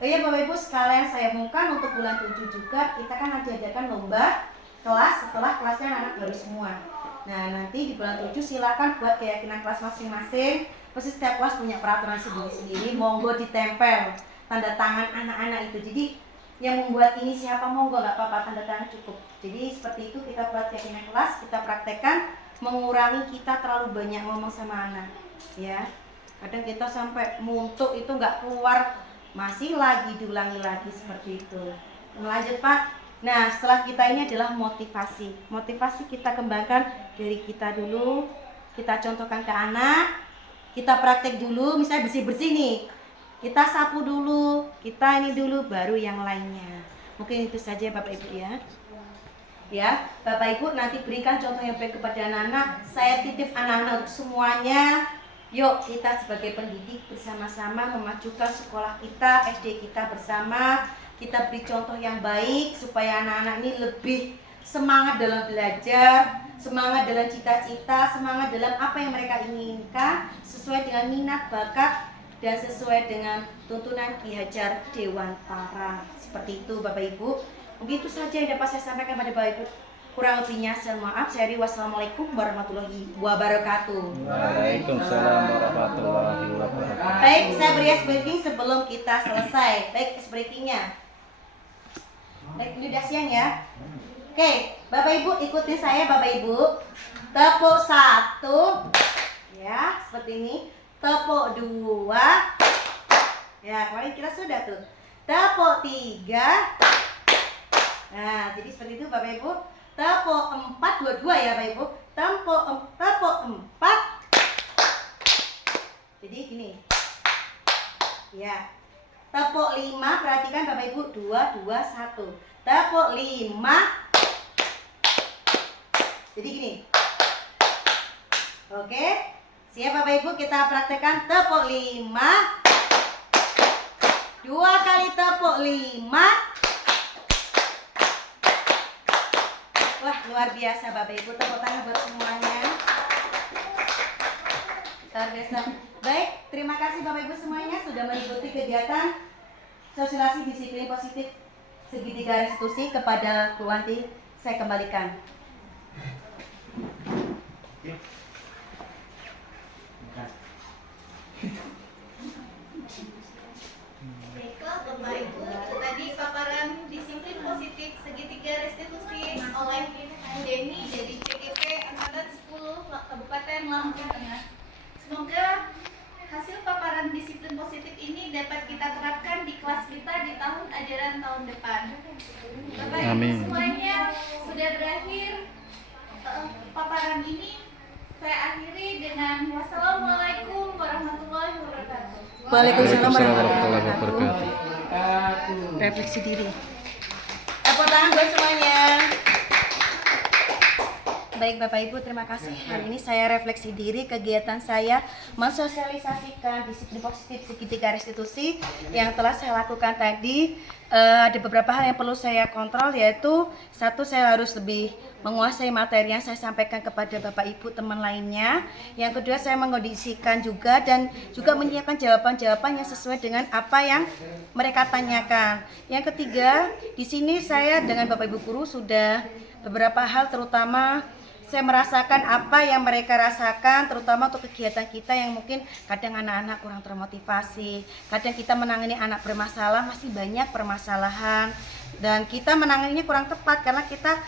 Oh iya Bapak Ibu sekalian saya umumkan untuk bulan 7 juga kita kan adakan lomba kelas setelah kelasnya anak baru semua. Nah nanti di bulan 7 silakan buat keyakinan kelas masing-masing. Pasti setiap kelas punya peraturan sendiri-sendiri. Monggo ditempel tanda tangan anak-anak itu. Jadi yang membuat ini siapa monggo nggak apa-apa, tanda tangan cukup. Jadi seperti itu kita buat keyakinan kelas, kita praktekkan, mengurangi kita terlalu banyak ngomong sama anak ya. Kadang kita sampai muntuk itu nggak keluar, masih lagi diulangi lagi seperti itu. Lanjut Pak. Nah setelah kita ini adalah motivasi. Motivasi kita kembangkan dari kita dulu, kita contohkan ke anak, kita praktek dulu, misalnya bersih-bersih nih, kita sapu dulu, kita ini dulu, baru yang lainnya. Mungkin itu saja Bapak Ibu ya. Ya, Bapak Ibu nanti berikan contoh yang baik kepada anak-anak. Saya titip anak-anak semuanya. Yuk kita sebagai pendidik bersama-sama memajukan sekolah kita, SD kita bersama. Kita beri contoh yang baik supaya anak-anak ini lebih semangat dalam belajar, semangat dalam cita-cita, semangat dalam apa yang mereka inginkan, sesuai dengan minat, bakat, dan sesuai dengan tuntunan Ki Hajar Dewantara. Seperti itu Bapak Ibu. Mungkin itu saja yang dapat saya sampaikan pada Bapak Ibu. Kurang lebihnya saya mohon maaf. Saya wassalamualaikum warahmatullahi wabarakatuh. Waalaikumsalam warahmatullahi wabarakatuh. Baik, saya beri ice breaking sebelum kita selesai. Baik, ice breakingnya. Baik, ini udah siang ya. Oke, Bapak Ibu ikuti saya Bapak Ibu. Tepuk 1. Ya, seperti ini. Tepuk 2. Ya, kemarin kita sudah tuh. Tepuk 3. Nah, jadi seperti itu Bapak Ibu. Tepuk 4, dua-dua ya Bapak Ibu. Tepuk 4. Jadi gini. Ya. Tepuk 5, perhatikan Bapak Ibu. 2, 2, 1. Tepuk 5. Jadi gini. Oke. Siap Bapak Ibu, kita praktekkan tepuk 5. 2 kali tepuk 5. Wah, luar biasa Bapak Ibu, tepuk tangan buat semuanya. Luar biasa. Baik, terima kasih Bapak Ibu semuanya sudah mengikuti kegiatan sosialisasi disiplin positif segitiga restitusi kepada Bu Wanti. Saya kembalikan. Baiklah Bapak Ibu, itu tadi paparan disiplin positif segitiga restitusi oleh Denny dari CGP Angkatan 10 Kabupaten Lampung Tengah. Semoga hasil paparan disiplin positif ini dapat kita terapkan di kelas kita di tahun ajaran tahun depan. Bapak Ibu Amin. semuanya, sudah berakhir paparan ini. Saya akhiri dengan wassalamualaikum warahmatullahi wabarakatuh. Waalaikumsalam warahmatullahi wabarakatuh. Refleksi diri. Tepuk tangan buat semuanya. Baik Bapak Ibu, terima kasih. Hari ini saya refleksi diri kegiatan saya mensosialisasikan disiplin positif segitiga restitusi yang telah saya lakukan tadi. Ada beberapa hal yang perlu saya kontrol, yaitu satu, saya harus lebih menguasai materi yang saya sampaikan kepada Bapak Ibu teman lainnya. Yang kedua, saya mengkondisikan juga dan juga menyiapkan jawaban-jawaban yang sesuai dengan apa yang mereka tanyakan. Yang ketiga, di sini saya dengan Bapak Ibu guru sudah beberapa hal, terutama saya merasakan apa yang mereka rasakan, terutama untuk kegiatan kita yang mungkin kadang anak-anak kurang termotivasi, kadang kita menangani anak bermasalah, masih banyak permasalahan, dan kita menanganinya kurang tepat karena kita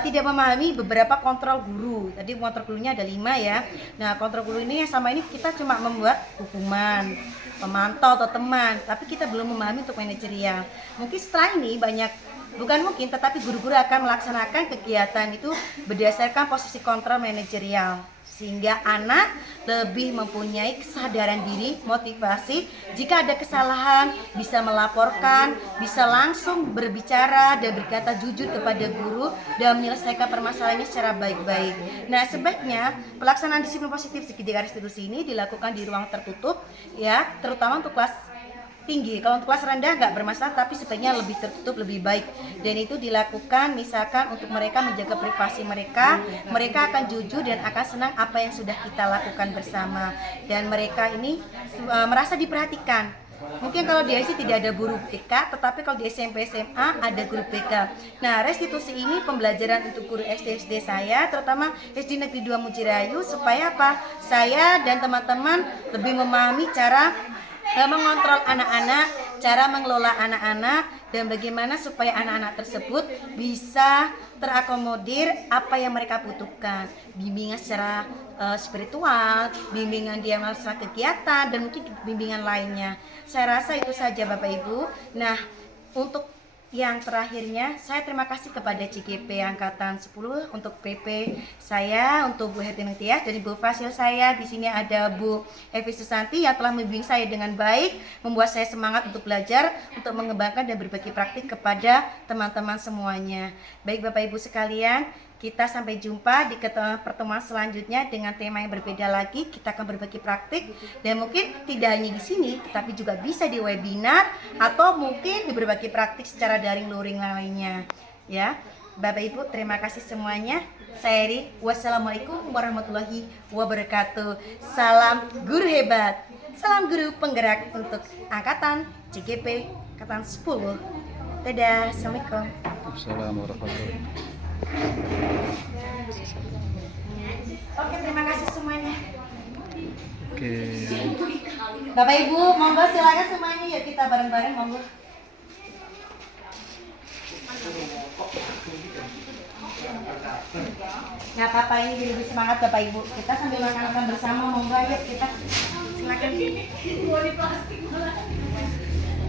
tidak memahami beberapa kontrol guru. Tadi kontrol gurunya ada 5 ya. Nah, kontrol guru ini yang sama ini kita cuma membuat hukuman, memantau atau teman, tapi kita belum memahami untuk manajerial. Mungkin setelah ini bukan mungkin, tetapi guru-guru akan melaksanakan kegiatan itu berdasarkan posisi kontrol manajerial, sehingga anak lebih mempunyai kesadaran diri, motivasi. Jika ada kesalahan, bisa melaporkan, bisa langsung berbicara dan berkata jujur kepada guru dan menyelesaikan permasalahannya secara baik-baik. Nah, sebaiknya pelaksanaan disiplin positif segitiga restitusi ini dilakukan di ruang tertutup, ya, terutama untuk kelas tinggi. Kalau untuk kelas rendah nggak bermasalah, tapi sebaiknya lebih tertutup, lebih baik. Dan itu dilakukan misalkan untuk mereka menjaga privasi mereka akan jujur dan akan senang apa yang sudah kita lakukan bersama. Dan mereka ini merasa diperhatikan. Mungkin kalau di SD tidak ada guru BK, tetapi kalau di SMP SMA ada guru BK. Nah, restitusi ini pembelajaran untuk guru SD saya, terutama SD Negeri 2 Mujirayu, supaya apa? Saya dan teman-teman lebih memahami cara mengontrol anak-anak, cara mengelola anak-anak, dan bagaimana supaya anak-anak tersebut bisa terakomodir apa yang mereka butuhkan. Bimbingan secara spiritual, bimbingan dia melaksanakan kegiatan, dan mungkin bimbingan lainnya. Saya rasa itu saja Bapak Ibu. Nah, untuk yang terakhirnya, saya terima kasih kepada CGP Angkatan 10 untuk PP saya, untuk Bu Hetty Tias dan Ibu Fasil saya. Di sini ada Bu Evi Susanti yang telah membimbing saya dengan baik, membuat saya semangat untuk belajar, untuk mengembangkan dan berbagi praktik kepada teman-teman semuanya. Baik Bapak Ibu sekalian, kita sampai jumpa di pertemuan selanjutnya dengan tema yang berbeda lagi. Kita akan berbagi praktik dan mungkin tidak hanya di sini, tapi juga bisa di webinar atau mungkin di berbagi praktik secara daring luring lainnya. Ya, Bapak Ibu, terima kasih semuanya. Saya Eri. Wassalamualaikum warahmatullahi wabarakatuh. Salam guru hebat. Salam guru penggerak untuk angkatan CGP angkatan 10. Dadah. Assalamualaikum. Assalamualaikum warahmatullahi wabarakatuh. Oke, terima kasih semuanya. Oke. Bapak Ibu, monggo silakan semuanya, yuk kita bareng-bareng, monggo. Nggak apa-apa, ini biar lebih semangat Bapak Ibu. Kita sambil makan bersama, monggo ayo kita silakan.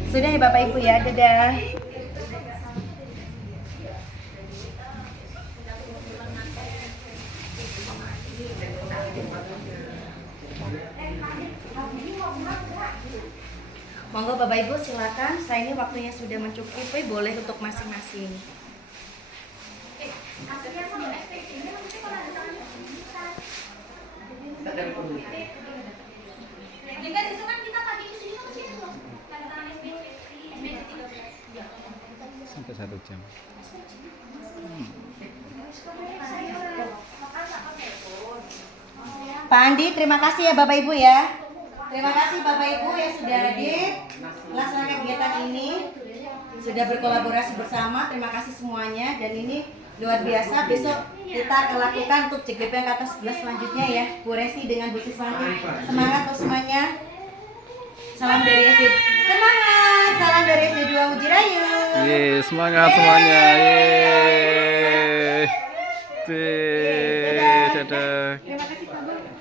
Sudah ya Bapak Ibu ya, dadah. Monggo Bapak Ibu silakan. Saya ini waktunya sudah mencukupi, boleh untuk masing-masing. Sampai 1 jam. Pak Andi, terima kasih ya Bapak Ibu ya. Terima kasih Bapak Ibu yang sudah hadir melaksanakan kegiatan ini, sudah berkolaborasi bersama. Terima kasih semuanya, dan ini luar biasa. Besok kita akan lakukan untuk CGP angkatan 11 selanjutnya ya. Bu Resi dengan Bu Siswanti. Semangat untuk semuanya. Salam dari SD. Semangat. salam dari SD2 Mujirayu. Ye, semangat semuanya. Ye. Dadah. Terima kasih Pak Bu.